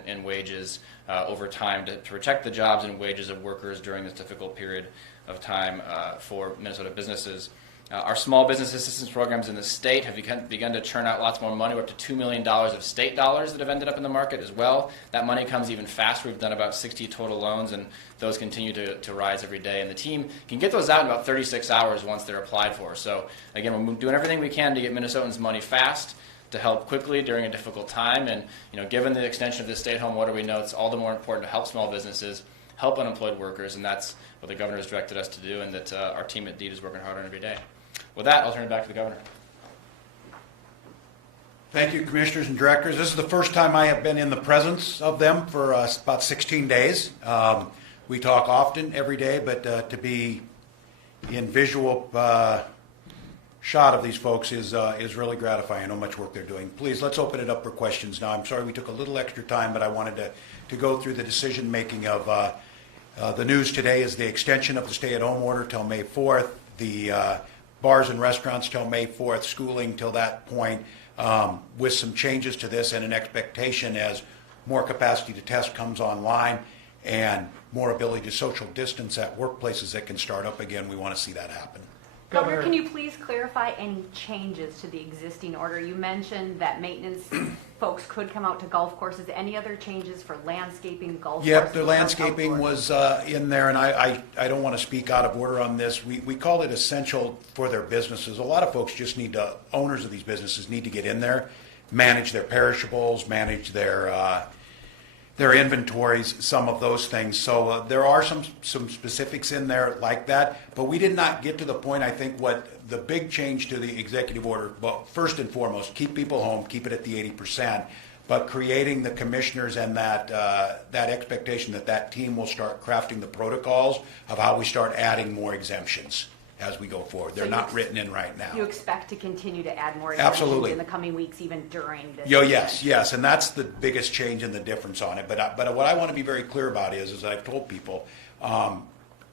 in wages over time to protect the jobs and wages of workers during this difficult period of time for Minnesota businesses. Our small business assistance programs in the state have begun to churn out lots more money. We're up to $2 million of state dollars that have ended up in the market as well. That money comes even faster. We've done about 60 total loans, and those continue to rise every day. And the team can get those out in about 36 hours once they're applied for. So, again, we're doing everything we can to get Minnesotans money fast, to help quickly during a difficult time. And, given the extension of this stay-at-home order, we know it's all the more important to help small businesses, help unemployed workers, and that's what the governor has directed us to do, and that our team at DEED is working hard on every day. With that, I'll turn it back to the governor. Thank you, commissioners and directors. This is the first time I have been in the presence of them for about 16 days. We talk often, every day, but to be in visual shot of these folks is really gratifying. I know how much work they're doing. Please, let's open it up for questions now. I'm sorry we took a little extra time, but I wanted to go through the decision-making of the news today is the extension of the stay-at-home order till May 4th, the bars and restaurants till May 4th, schooling till that point, with some changes to this and an expectation as more capacity to test comes online and more ability to social distance at workplaces that can start up again. We want to see that happen. Governor, can you please clarify any changes to the existing order? You mentioned that maintenance folks could come out to golf courses. Any other changes for landscaping, golf courses? Yep, the landscaping was in there, and I don't want to speak out of order on this. We call it essential for their businesses. A lot of folks just need to, owners of these businesses need to get in there, manage their perishables, manage their inventories, some of those things. So there are some specifics in there like that, but we did not get to the point, I think, what the big change to the executive order, well, first and foremost, keep people home, keep it at the 80%, but creating the commissioners and that expectation that team will start crafting the protocols of how we start adding more exemptions as we go forward. They're not written in right now. You expect to continue to add more exemptions Absolutely. in the coming weeks, even during this? Yes, and that's the biggest change and the difference on it. But what I want to be very clear about is I've told people,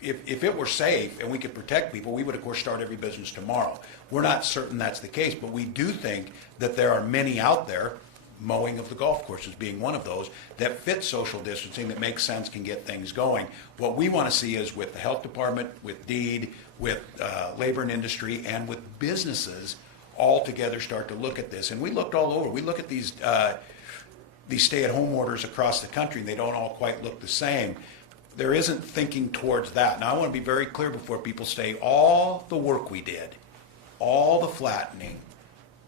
if it were safe and we could protect people, we would of course start every business tomorrow. We're not certain that's the case, but we do think that there are many out there, mowing of the golf courses being one of those, that fit social distancing, that makes sense, can get things going. What we want to see is with the health department, with DEED, with labor and industry, and with businesses all together start to look at this. And we looked all over. We look at these stay-at-home orders across the country, and they don't all quite look the same. There isn't thinking towards that. Now, I want to be very clear before people say all the work we did, all the flattening,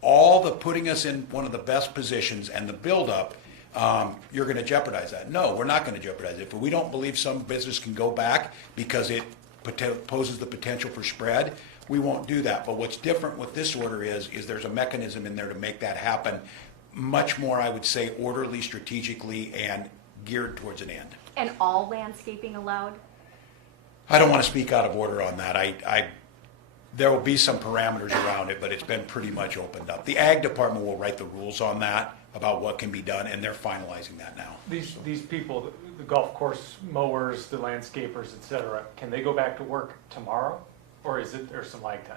all the putting us in one of the best positions and the buildup, you're going to jeopardize that. No, we're not going to jeopardize it. If we don't believe some business can go back because it poses the potential for spread, we won't do that. But what's different with this order is there's a mechanism in there to make that happen much more, I would say, orderly, strategically, and geared towards an end. And all landscaping allowed? I don't want to speak out of order on that. There will be some parameters around it, but it's been pretty much opened up. The Ag Department will write the rules on that, about what can be done, and they're finalizing that now. These people, the golf course mowers, the landscapers, et cetera, can they go back to work tomorrow, or is it there's some lag time?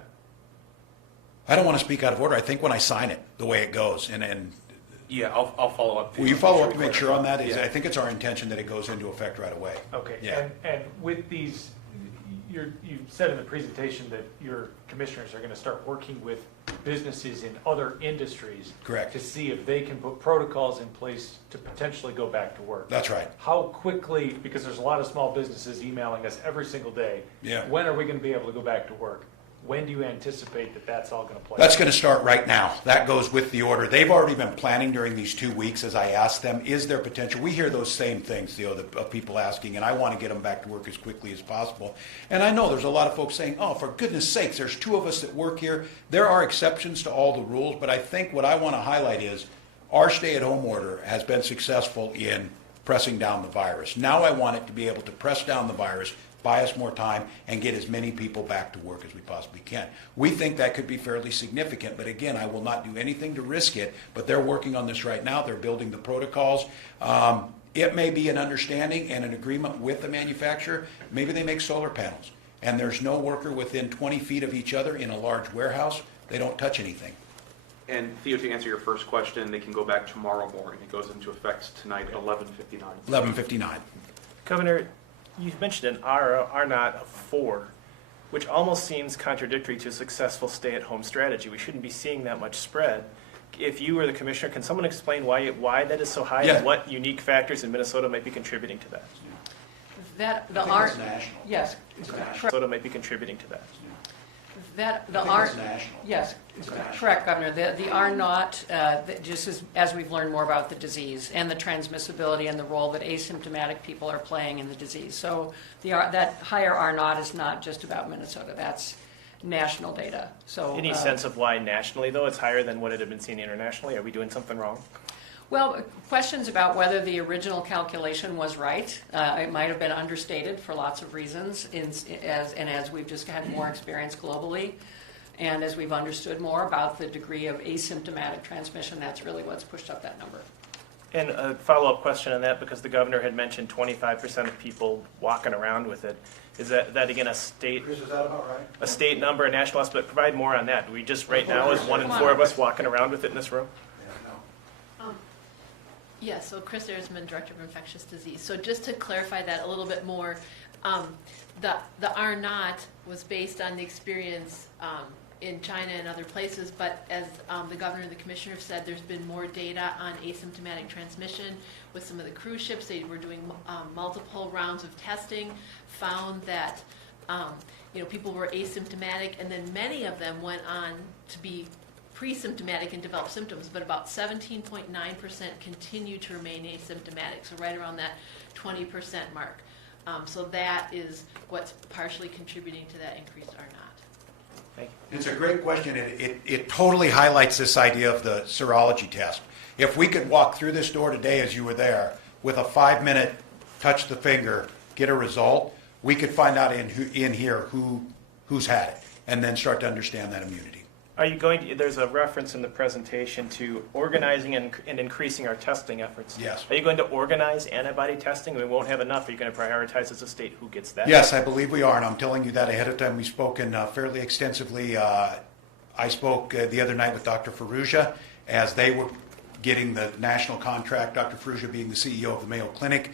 I don't want to speak out of order. I think when I sign it, the way it goes, and Yeah, I'll follow up. will you follow up to make sure on that? I think it's our intention that it goes into effect right away. Okay, Yeah. and with these, you said in the presentation that your commissioners are going to start working with businesses in other industries. Correct. To see if they can put protocols in place to potentially go back to work. That's right. How quickly, because there's a lot of small businesses emailing us every single day. Yeah. When are we going to be able to go back to work? When do you anticipate that that's all going to play? That's going to start right now. That goes with the order. They've already been planning during these 2 weeks as I asked them, is there potential? We hear those same things, of people asking, and I want to get them back to work as quickly as possible. And I know there's a lot of folks saying, oh, for goodness sakes, there's 2 of us that work here. There are exceptions to all the rules, but I think what I want to highlight is our stay-at-home order has been successful in pressing down the virus. Now I want it to be able to press down the virus, buy us more time, and get as many people back to work as we possibly can. We think that could be fairly significant, but again, I will not do anything to risk it, but they're working on this right now. They're building the protocols. It may be an understanding and an agreement with the manufacturer. Maybe they make solar panels, and there's no worker within 20 feet of each other in a large warehouse. They don't touch anything. And Theo, to answer your first question, they can go back tomorrow morning. It goes into effect tonight at 11:59. 11:59. Governor, you've mentioned an R naught of 4, which almost seems contradictory to a successful stay-at-home strategy. We shouldn't be seeing that much spread. If you were the commissioner, can someone explain why that is so high Yeah. and what unique factors in Minnesota might be contributing to that? That the I think R. it's national. Yes. It's Minnesota might be contributing to that. That the I think R. it's national. Yes, It's national. correct, Governor. The R naught, just as we've learned more about the disease and the transmissibility and the role that asymptomatic people are playing in the disease. So that higher R naught is not just about Minnesota. national data. So Any sense of why nationally, though, it's higher than what it had been seen internationally? Are we doing something wrong? Well, questions about whether the original calculation was right. It might have been understated for lots of reasons, as we've just had more experience globally, and as we've understood more about the degree of asymptomatic transmission, that's really what's pushed up that number. And a follow-up question on that, because the governor had mentioned 25% of people walking around with it. Is that again a state? Chris, is that about right? A state number, a national estimate? Provide more on that. We just right now is 1 in 4 of us walking around with it in this room. Yeah, no. Yeah, so Chris Erzman, Director of Infectious Disease. So just to clarify that a little bit more, the R naught was based on the experience in China and other places, but as the governor and the commissioner have said, there's been more data on asymptomatic transmission with some of the cruise ships. They were doing multiple rounds of testing, found that people were asymptomatic, and then many of them went on to be pre-symptomatic and develop symptoms, but about 17.9% continue to remain asymptomatic, so right around that 20% mark. So that is what's partially contributing to that increased R naught. It's a great question. It totally highlights this idea of the serology test. If we could walk through this door today as you were there with a 5-minute touch the finger, get a result, we could find out in here who's had it and then start to understand that immunity. Are you going to, there's a reference in the presentation to organizing and increasing our testing efforts. Yes. Are you going to organize antibody testing? We won't have enough. Are you going to prioritize as a state who gets that? Yes, I believe we are, and I'm telling you that ahead of time. We've spoken fairly extensively. I spoke the other night with Dr. Ferrugia as they were getting the national contract, Dr. Ferrugia being the CEO of the Mayo Clinic.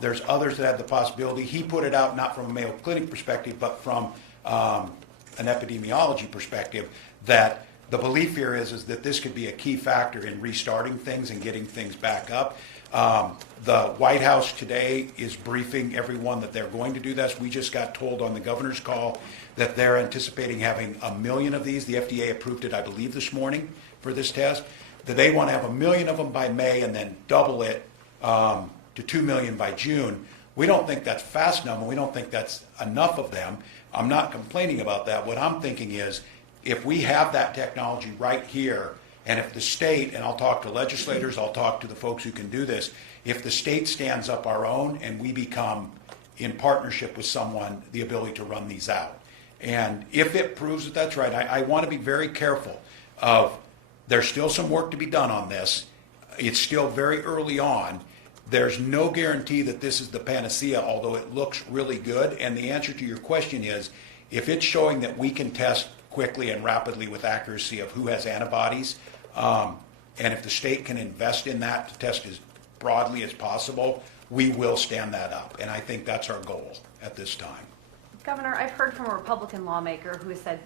There's others that have the possibility. He put it out not from a Mayo Clinic perspective, but from an epidemiology perspective, that the belief here is that this could be a key factor in restarting things and getting things back up. The White House today is briefing everyone that they're going to do this. We just got told on the governor's call that they're anticipating having 1 million of these. The FDA approved it, I believe, this morning for this test. That they want to have 1 million of them by May and then double it to 2 million by June. We don't think that's fast enough, and we don't think that's enough of them. I'm not complaining about that. What I'm thinking is, if we have that technology right here, and if the state, and I'll talk to legislators, I'll talk to the folks who can do this, if the state stands up our own and we become in partnership with someone, the ability to run these out. And if it proves that that's right, I want to be very careful of, there's still some work to be done on this. It's still very early on. There's no guarantee that this is the panacea, although it looks really good. And the answer to your question is, if it's showing that we can test quickly and rapidly with accuracy of who has antibodies, and if the state can invest in that to test as broadly as possible, we will stand that up. And I think that's our goal at this time. Governor, I've heard from a Republican lawmaker who has said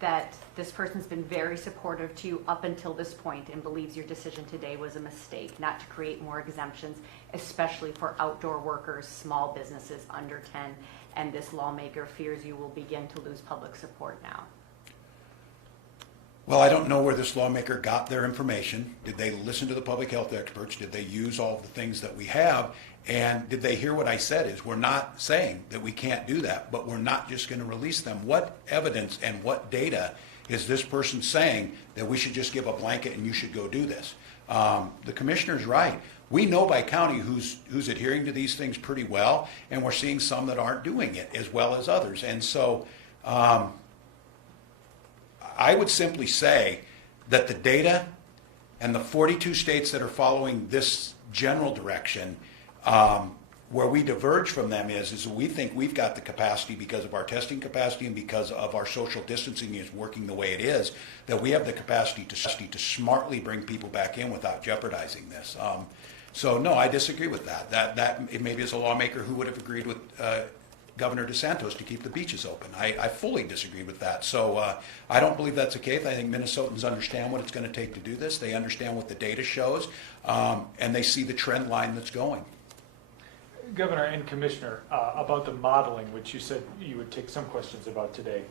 that this person's been very supportive to you up until this point and believes your decision today was a mistake, not to create more exemptions, especially for outdoor workers, small businesses under 10, and this lawmaker fears you will begin to lose public support now. Well, I don't know where this lawmaker got their information. Did they listen to the public health experts? Did they use all the things that we have? And did they hear what I said is, we're not saying that we can't do that, but we're not just going to release them. What evidence and what data is this person saying that we should just give a blanket and you should go do this? The commissioner's right. We know by county who's adhering to these things pretty well, and we're seeing some that aren't doing it as well as others. And so I would simply say that the data and the 42 states that are following this general direction, where we diverge from them is we think we've got the capacity, because of our testing capacity and because of our social distancing is working the way it is, that we have the capacity to smartly bring people back in without jeopardizing this. So no, I disagree with that. That maybe as a lawmaker who would have agreed with Governor DeSantis to keep the beaches open. I fully disagree with that. So I don't believe that's the case. I think Minnesotans understand what it's going to take to do this. They understand what the data shows, and they see the trend line that's going. Governor and Commissioner, about the modeling, which you said you would take some questions about today.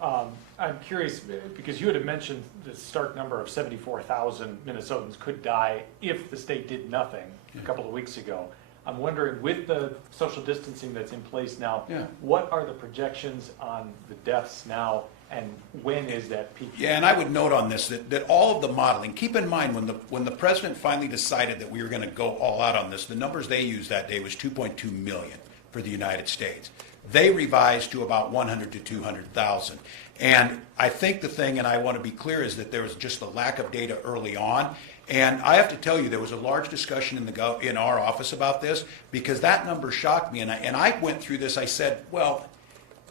I'm curious, because you had mentioned the stark number of 74,000 Minnesotans could die if the state did nothing a couple of weeks ago. I'm wondering, with the social distancing that's in place now, what are the projections on the deaths now, And when is that peak? Yeah, and I would note on this that all of the modeling, keep in mind when the president finally decided that we were going to go all out on this, the numbers they used that day was 2.2 million for the United States. They revised to about 100 to 200,000. And I think the thing, and I want to be clear, is that there was just a lack of data early on. And I have to tell you, there was a large discussion in our office about this, because that number shocked me. And I went through this, I said, well,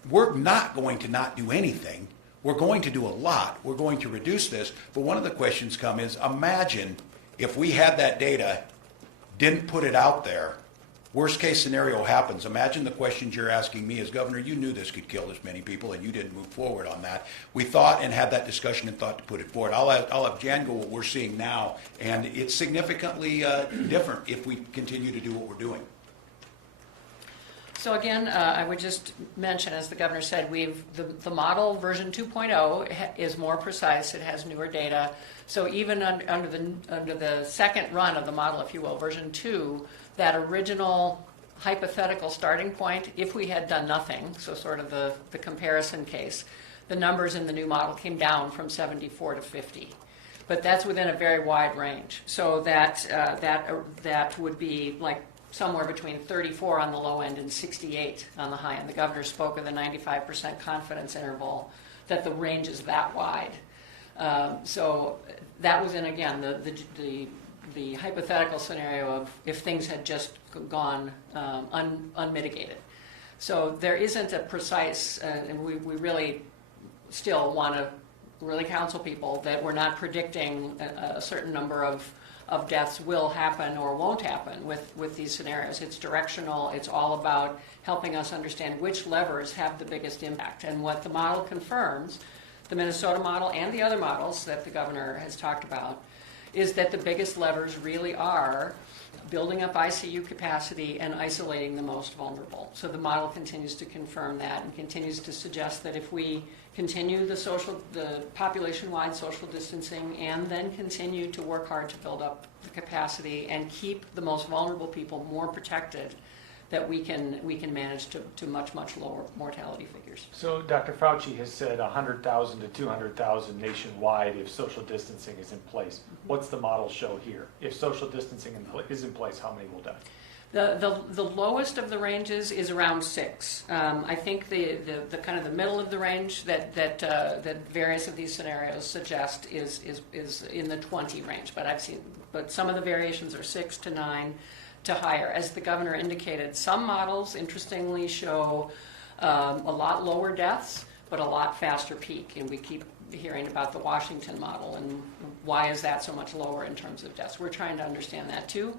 we're not going to not do anything. We're going to do a lot. We're going to reduce this. But one of the questions come is, imagine if we had that data, didn't put it out there, worst case scenario happens. Imagine the questions you're asking me as governor. You knew this could kill this many people, and you didn't move forward on that. We thought and had that discussion and thought to put it forward. I'll have Jan go what we're seeing now, and it's significantly different if we continue to do what we're doing. So again, I would just mention, as the governor said, the model version 2.0 is more precise. It has newer data. So even under the second run of the model, if you will, version 2, that original hypothetical starting point, if we had done nothing, so sort of the comparison case, the numbers in the new model came down from 74 to 50. But that's within a very wide range. So that would be like somewhere between 34 on the low end and 68 on the high end. The governor spoke of the 95% confidence interval, that the range is that wide. So that was in, again, the hypothetical scenario of if things had just gone unmitigated. So there isn't a precise, and we really still want to really counsel people that we're not predicting a certain number of deaths will happen or won't happen with these scenarios. It's directional. It's all about helping us understand which levers have the biggest impact. And what the model confirms, the Minnesota model and the other models that the governor has talked about, is that the biggest levers really are building up ICU capacity and isolating the most vulnerable. So the model continues to confirm that and continues to suggest that if we continue the population-wide social distancing and then continue to work hard to build up the capacity and keep the most vulnerable people more protected, that we can manage to much lower mortality figures. So Dr. Fauci has said 100,000 to 200,000 nationwide if social distancing is in place. What's the model show here? If social distancing is in place, how many will die? The lowest of the ranges is around 6. I think the kind of the middle of the range that various of these scenarios suggest is in the 20 range. But some of the variations are 6 to 9 to higher. As the governor indicated, some models interestingly show a lot lower deaths, but a lot faster peak. And we keep hearing about the Washington model and why is that so much lower in terms of deaths. We're trying to understand that too.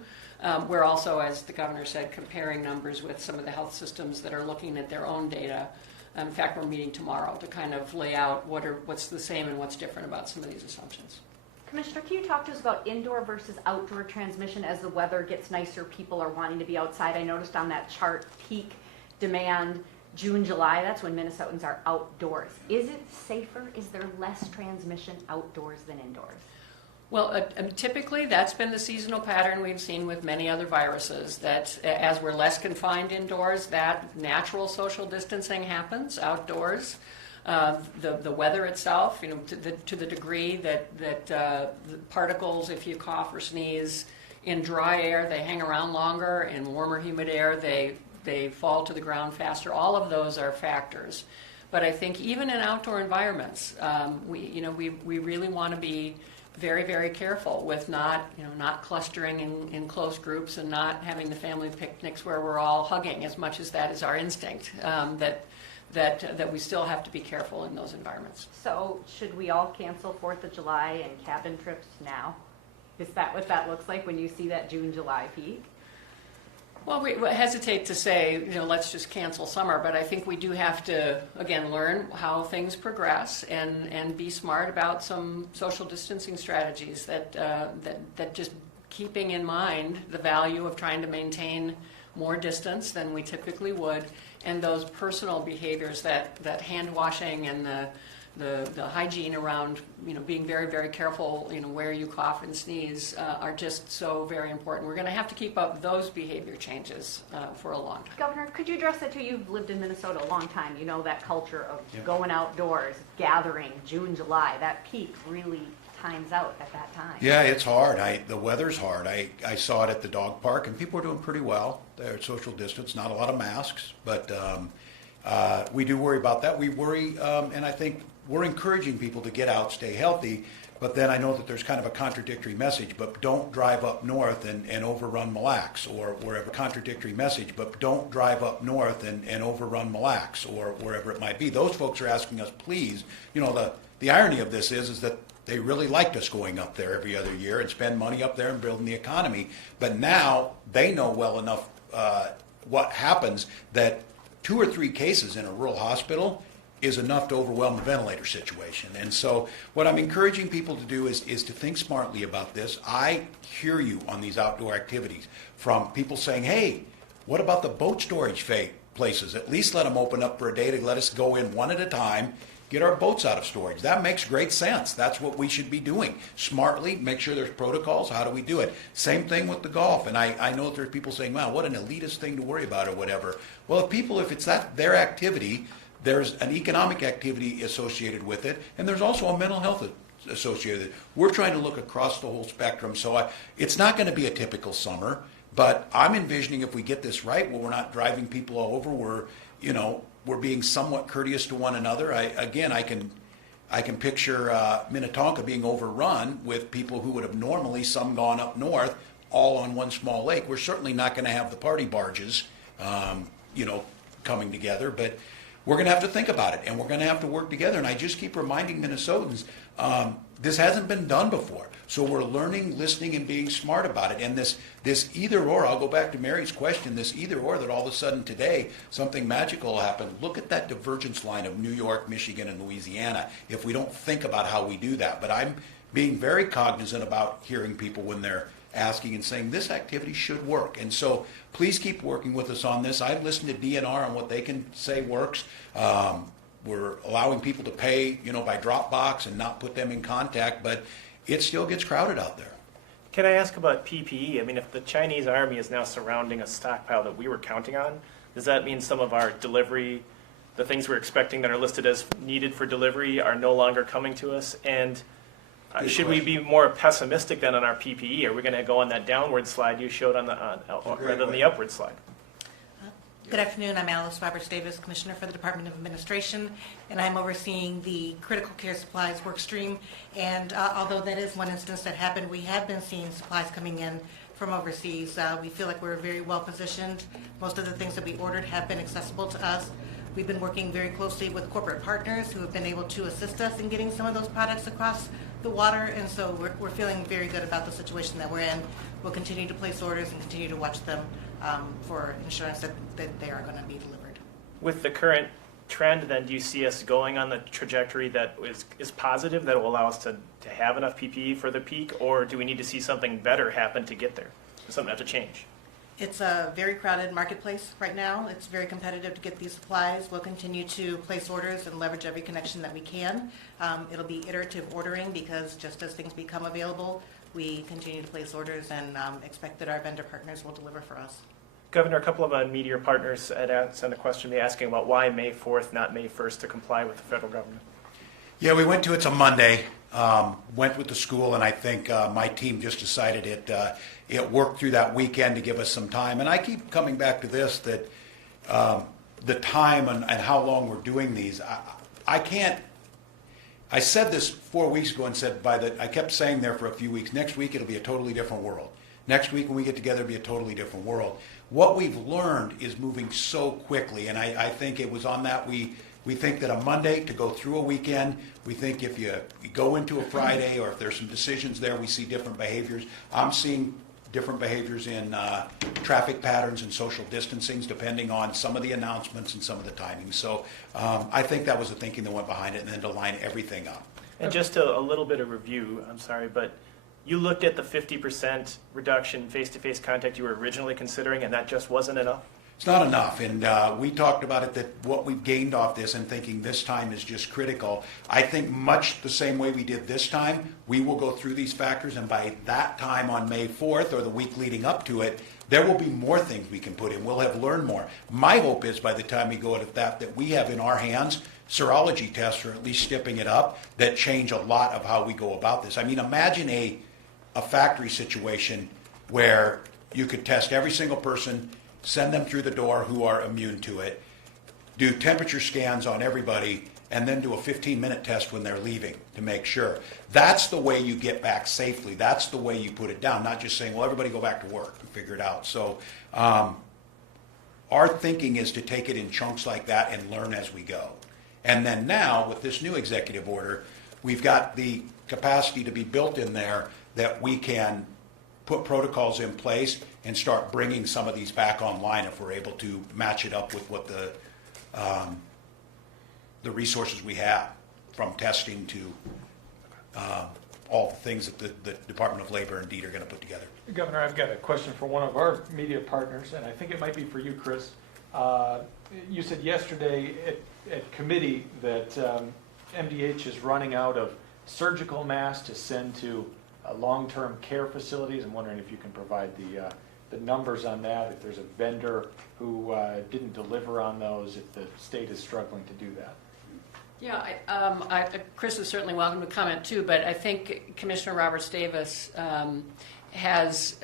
We're also, as the governor said, comparing numbers with some of the health systems that are looking at their own data. In fact, we're meeting tomorrow to kind of lay out what's the same and what's different about some of these assumptions. Commissioner, can you talk to us about indoor versus outdoor transmission as the weather gets nicer, people are wanting to be outside? I noticed on that chart, peak demand, June, July, that's when Minnesotans are outdoors. Is it safer? Is there less transmission outdoors than indoors? Well, typically that's been the seasonal pattern we've seen with many other viruses, that as we're less confined indoors, that natural social distancing happens outdoors. The weather itself, to the degree that the particles, if you cough or sneeze, in dry air, they hang around longer. In warmer, humid air, they fall to the ground faster. All of those are factors. But I think even in outdoor environments, we really want to be very, very careful with not clustering in close groups and not having the family picnics where we're all hugging, as much as that is our instinct. That we still have to be careful in those environments. So should we all cancel 4th of July and cabin trips now? Is that what that looks like when you see that June, July peak? Well, we hesitate to say, let's just cancel summer, but I think we do have to, again, learn how things progress and be smart about some social distancing strategies that just keeping in mind the value of trying to maintain more distance than we typically would, and those personal behaviors that hand washing and the hygiene around, being very, very careful, where you cough and sneeze are just so very important. We're going to have to keep up those behavior changes for a long time. Governor, could you address that too? You've lived in Minnesota a long time. You know that culture of going outdoors, gathering, June, July. That peak really times out at that time. Yeah, it's hard. The weather's hard. I saw it at the dog park, and people are doing pretty well. They're social distance, not a lot of masks, but we do worry about that. We worry, and I think we're encouraging people to get out, stay healthy, but then I know that there's kind of a contradictory message, but don't drive up north and overrun Mille Lacs, or wherever. Contradictory message, but don't drive up north and overrun Mille Lacs, or wherever it might be. Those folks are asking us, please, the irony of this is that they really liked us going up there every other year and spend money up there and building the economy, but now they know well enough what happens, that 2 or 3 cases in a rural hospital is enough to overwhelm the ventilator situation. And so what I'm encouraging people to do is to think smartly about this. I hear you on these outdoor activities from people saying, hey, what about the boat storage places? At least let them open up for a day to let us go in one at a time, get our boats out of storage. That makes great sense. That's what we should be doing. Smartly, make sure there's protocols. How do we do it? Same thing with the golf. And I know that there's people saying, wow, what an elitist thing to worry about or whatever. Well, if it's their activity, there's an economic activity associated with it, and there's also a mental health associated with it. We're trying to look across the whole spectrum. So it's not going to be a typical summer, but I'm envisioning if we get this right, where we're not driving people all over, we're being somewhat courteous to one another. I can picture Minnetonka being overrun with people who would have normally, some gone up north, all on one small lake. We're certainly not going to have the party barges, coming together, but we're going to have to think about it, and we're going to have to work together. And I just keep reminding Minnesotans, this hasn't been done before. So we're learning, listening, and being smart about it. And this either or, I'll go back to Mary's question, this either or that all of a sudden today something magical will happen. Look at that divergence line of New York, Michigan, and Louisiana if we don't think about how we do that. But I'm being very cognizant about hearing people when they're asking and saying this activity should work. And so please keep working with us on this. I've listened to DNR on what they can say works. We're allowing people to pay, by Dropbox and not put them in contact, but it still gets crowded out there. Can I ask about PPE? I mean, if the Chinese army is now surrounding a stockpile that we were counting on, does that mean some of our delivery, the things we're expecting that are listed as needed for delivery, are no longer coming to us? And should we be more pessimistic then on our PPE? Are we going to go on that downward slide you showed rather than the upward slide? Good afternoon. I'm Alice Roberts Davis, Commissioner for the Department of Administration, and I'm overseeing the critical care supplies work stream. And although that is one instance that happened, we have been seeing supplies coming in from overseas. We feel like we're very well positioned. Most of the things that we ordered have been accessible to us. We've been working very closely with corporate partners who have been able to assist us in getting some of those products across the water, and so we're feeling very good about the situation that we're in. We'll continue to place orders and continue to watch them for insurance that they are going to be delivered. With the current trend, then, do you see us going on the trajectory that is positive, that will allow us to have enough PPE for the peak, or do we need to see something better happen to get there? Does something have to change? It's a very crowded marketplace right now. It's very competitive to get these supplies. We'll continue to place orders and leverage every connection that we can. It'll be iterative ordering because just as things become available, we continue to place orders and expect that our vendor partners will deliver for us. Governor, a couple of media partners had sent a question to me asking about why May 4th, not May 1st, to comply with the federal government. Yeah, we went to, it's a Monday, went with the school, and I think my team just decided it worked through that weekend to give us some time. And I keep coming back to this, that the time and how long we're doing these, I said this 4 weeks ago and said I kept saying there for a few weeks, next week it'll be a totally different world. Next week when we get together, it'll be a totally different world. What we've learned is moving so quickly, and I think it was on that we think that a Monday to go through a weekend, we think if you go into a Friday or if there's some decisions there, we see different behaviors. I'm seeing different behaviors in traffic patterns and social distancing depending on some of the announcements and some of the timing. So I think that was the thinking that went behind it, and then to line everything up. And just a little bit of review, I'm sorry, but you looked at the 50% reduction face-to-face contact you were originally considering, and that just wasn't enough? It's not enough, and we talked about it, that what we've gained off this and thinking this time is just critical. I think much the same way we did this time, we will go through these factors, and by that time on May 4th or the week leading up to it, there will be more things we can put in. We'll have learned more. My hope is by the time we go at that we have in our hands serology tests, or at least stepping it up, that change a lot of how we go about this. I mean, imagine a factory situation where you could test every single person, send them through the door who are immune to it, do temperature scans on everybody, and then do a 15-minute test when they're leaving to make sure. That's the way you get back safely. That's the way you put it down, not just saying, well, everybody go back to work and figure it out. So our thinking is to take it in chunks like that and learn as we go. And then now, with this new executive order, we've got the capacity to be built in there that we can put protocols in place and start bringing some of these back online if we're able to match it up with what the resources we have, from testing to all the things that the Department of Labor and DEED are going to put together. Governor, I've got a question for one of our media partners, and I think it might be for you, Chris. You said yesterday at committee that MDH is running out of surgical masks to send to long-term care facilities. I'm wondering if you can provide the numbers on that, if there's a vendor who didn't deliver on those, if the state is struggling to do that. Yeah, Chris is certainly welcome to comment too, but I think Commissioner Roberts Davis has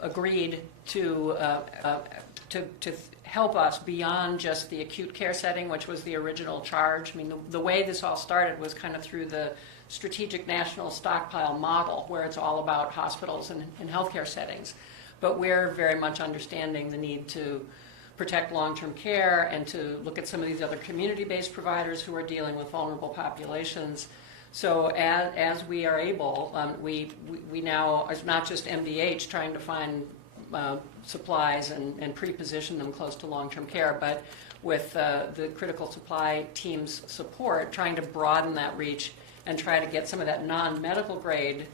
agreed to help us beyond just the acute care setting, which was the original charge. I mean, the way this all started was kind of through the strategic national stockpile model, where it's all about hospitals and healthcare settings. But we're very much understanding the need to protect long-term care and to look at some of these other community-based providers who are dealing with vulnerable populations. So as we are able, we now, it's not just MDH trying to find supplies and pre-position them close to long-term care, but with the critical supply team's support, trying to broaden that reach and try to get some of that non-medical grade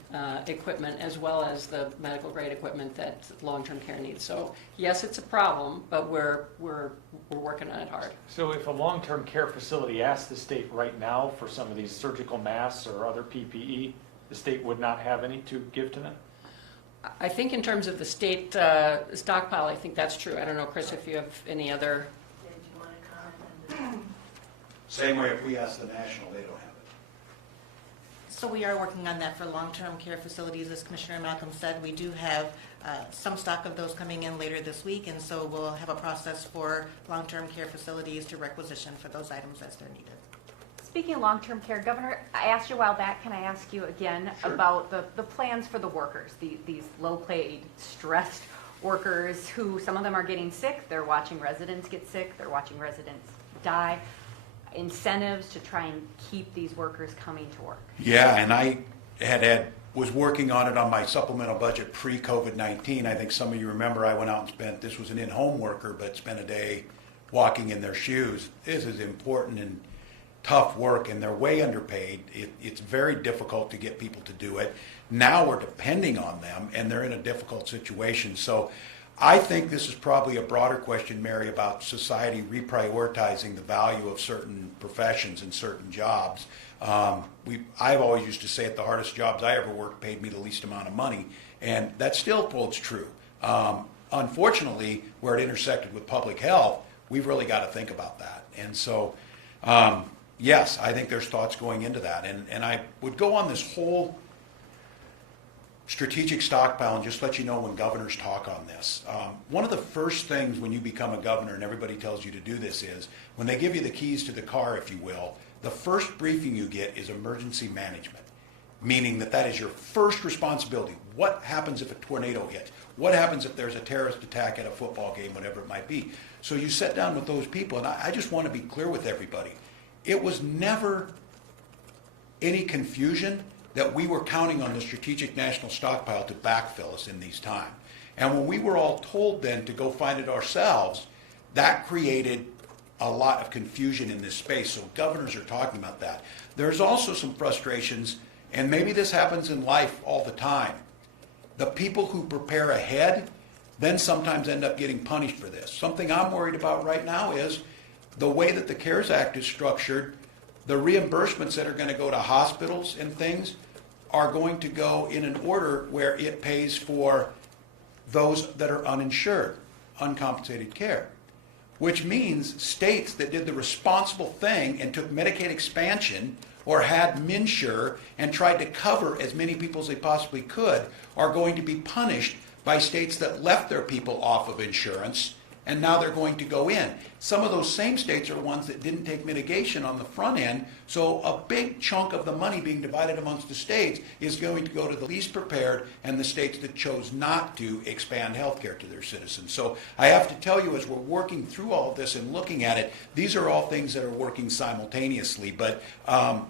equipment as well as the medical grade equipment that long-term care needs. So yes, it's a problem, but we're working on it hard. So if a long-term care facility asked the state right now for some of these surgical masks or other PPE, the state would not have any to give to them? I think in terms of the state stockpile, I think that's true. I don't know, Chris, if you have any other. Did you want to comment on this? Same way if we ask the national, they don't have it. So we are working on that for long-term care facilities. As Commissioner Malcolm said, we do have some stock of those coming in later this week, and so we'll have a process for long-term care facilities to requisition for those items as they're needed. Speaking of long-term care, Governor, I asked you a while back, can I ask you again about the plans for the workers, these low-paid, stressed workers who, some of them are getting sick, they're watching residents get sick, they're watching residents die. Incentives to try and keep these workers coming to work. Yeah, and I was working on it on my supplemental budget pre-COVID-19. I think some of you remember I went out and spent, this was an in-home worker, but spent a day walking in their shoes. This is important and tough work, and they're way underpaid. It's very difficult to get people to do it. Now we're depending on them, and they're in a difficult situation. So I think this is probably a broader question, Mary, about society reprioritizing the value of certain professions and certain jobs. I've always used to say it, the hardest jobs I ever worked paid me the least amount of money, and that still holds true. Unfortunately, where it intersected with public health, we've really got to think about that. And so, yes, I think there's thoughts going into that. And I would go on this whole strategic stockpile and just let you know when governors talk on this. One of the first things when you become a governor, and everybody tells you to do this, is when they give you the keys to the car, if you will, the first briefing you get is emergency management, meaning that is your first responsibility. What happens if a tornado hits? What happens if there's a terrorist attack at a football game, whatever it might be? So you sit down with those people, and I just want to be clear with everybody. It was never any confusion that we were counting on the strategic national stockpile to backfill us in these times. And when we were all told then to go find it ourselves, that created a lot of confusion in this space. So governors are talking about that. There's also some frustrations, and maybe this happens in life all the time. The people who prepare ahead then sometimes end up getting punished for this. Something I'm worried about right now is the way that the CARES Act is structured. The reimbursements that are going to go to hospitals and things are going to go in an order where it pays for those that are uninsured, uncompensated care, which means states that did the responsible thing and took Medicaid expansion or had MNsure and tried to cover as many people as they possibly could are going to be punished by states that left their people off of insurance, and now they're going to go in. Some of those same states are ones that didn't take mitigation on the front end, so a big chunk of the money being divided amongst the states is going to go to the least prepared and the states that chose not to expand health care to their citizens. So I have to tell you, as we're working through all of this and looking at it, these are all things that are working simultaneously. But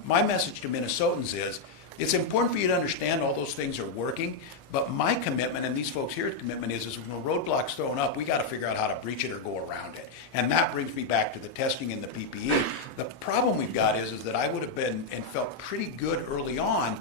my message to Minnesotans is, it's important for you to understand all those things are working, but my commitment, and these folks here's commitment is when a roadblock's thrown up, we got to figure out how to breach it or go around it. And that brings me back to the testing and the PPE. The problem we've got is that I would have been and felt pretty good early on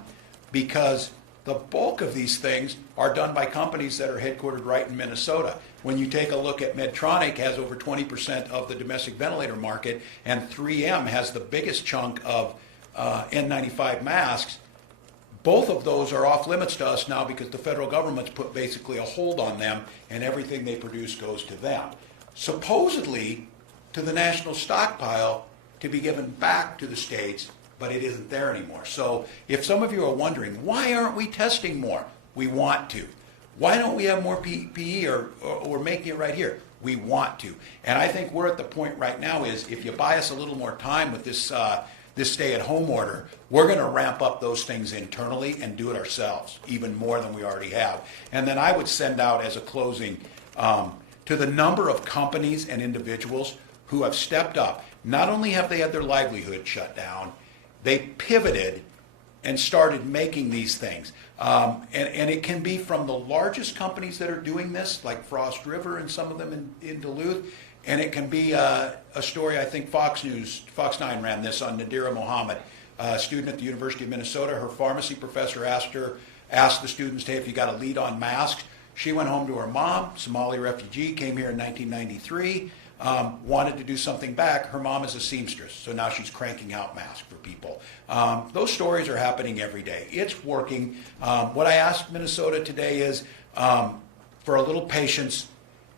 because the bulk of these things are done by companies that are headquartered right in Minnesota. When you take a look at Medtronic, has over 20% of the domestic ventilator market, and 3M has the biggest chunk of N95 masks. Both of those are off limits to us now because the federal government's put basically a hold on them and everything they produce goes to them. Supposedly to the national stockpile to be given back to the states, but it isn't there anymore. So if some of you are wondering, why aren't we testing more? We want to. Why don't we have more PPE or making it right here? We want to. And I think we're at the point right now is if you buy us a little more time with this stay-at-home order, we're going to ramp up those things internally and do it ourselves, even more than we already have. And then I would send out as a closing to the number of companies and individuals who have stepped up. Not only have they had their livelihood shut down, they pivoted and started making these things. And it can be from the largest companies that are doing this, like Frost River and some of them in Duluth, and it can be a story, I think Fox 9 ran this on Nadira Mohammed, a student at the University of Minnesota. Her pharmacy professor asked the students, hey, if you got a lead on masks. She went home to her mom, Somali refugee, came here in 1993, wanted to do something back. Her mom is a seamstress, so now she's cranking out masks for people. Those stories are happening every day. It's working. What I asked Minnesota today is for a little patience,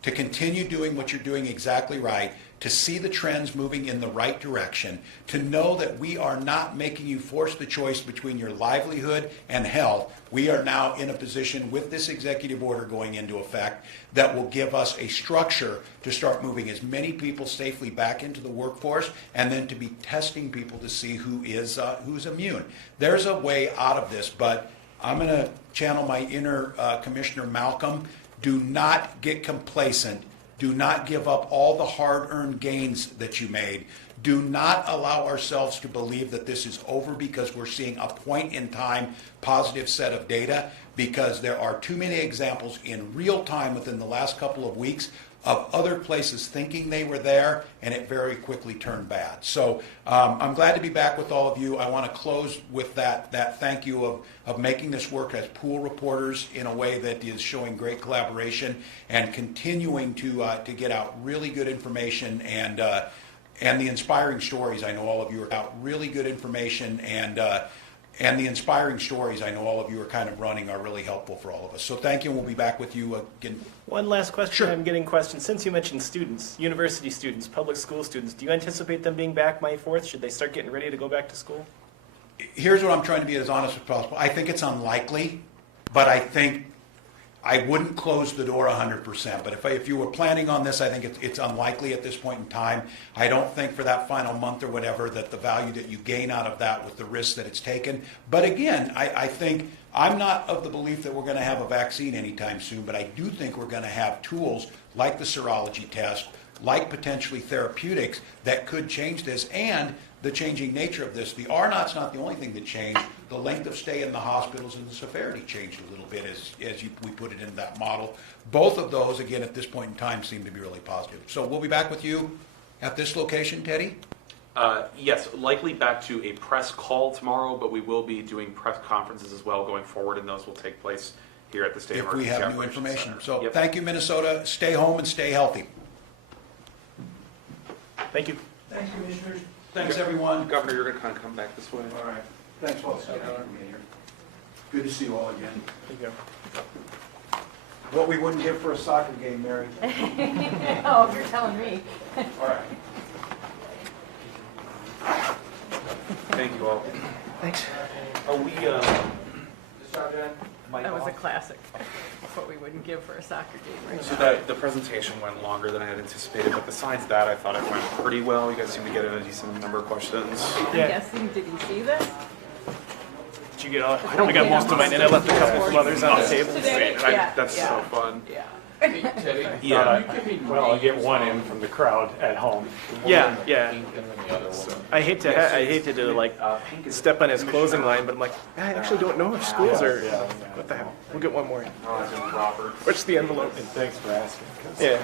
to continue doing what you're doing exactly right, to see the trends moving in the right direction, to know that we are not making you force the choice between your livelihood and health. We are now in a position with this executive order going into effect that will give us a structure to start moving as many people safely back into the workforce and then to be testing people to see who's immune. There's a way out of this, but I'm going to channel my inner Commissioner Malcolm. Do not get complacent. Do not give up all the hard-earned gains that you made. Do not allow ourselves to believe that this is over because we're seeing a point-in-time positive set of data, because there are too many examples in real time within the last couple of weeks of other places thinking they were there, and it very quickly turned bad. So I'm glad to be back with all of you. I want to close with that thank you of making this work as pool reporters in a way that is showing great collaboration and continuing to get out really good information and the inspiring stories. I know all of you are out really good information and the inspiring stories I know all of you are kind of running are really helpful for all of us. So thank you, and we'll be back with you again. One last question. Sure. I'm getting questions. Since you mentioned students, university students, public school students, do you anticipate them being back May 4th? Should they start getting ready to go back to school? Here's what I'm trying to be as honest as possible. I think it's unlikely, but I think I wouldn't close the door 100%. But if you were planning on this, I think it's unlikely at this point in time. I don't think for that final month or whatever that the value that you gain out of that with the risk that it's taken. But again, I think I'm not of the belief that we're going to have a vaccine anytime soon, but I do think we're going to have tools like the serology test, like potentially therapeutics that could change this, and the changing nature of this. The R-naught's not the only thing that changed. The length of stay in the hospitals and the severity changed a little bit as we put it into that model. Both of those, again, at this point in time, seem to be really positive. So we'll be back with you at this location, Teddy? Yes, likely back to a press call tomorrow, but we will be doing press conferences as well going forward, and those will take place here at the State if we Emergency have new Operations information. Center. So Yep. thank you, Minnesota. Stay home and stay healthy. Thank you. Thanks, Commissioners. Thanks, everyone. Governor, you're going to kind of come back this way. All right. Thanks, Walz. Good to see you all again. There you go. What we wouldn't give for a soccer game, Mary. Oh, you're telling me. All right. Thank you all. Thanks. Are we, That was a classic. What we wouldn't give for a soccer game, right? So the presentation went longer than I had anticipated, but besides that, I thought it went pretty well. You guys seem to get in a decent number of questions. I'm Yeah. guessing, did you see this? Did you get all? I got most of mine, and I left a couple of others on the table. Today? And Yeah, that's so yeah. fun. Yeah. Hey, Teddy, Yeah. you give me Well, I'll get one in from the crowd at home. Yeah, yeah. pink and then the other one. I hate to do like step on his closing line, but I'm like, I actually don't know if schools are. What the hell? We'll get one more. Robert. What's the envelope? And thanks for asking. 'cause Yeah.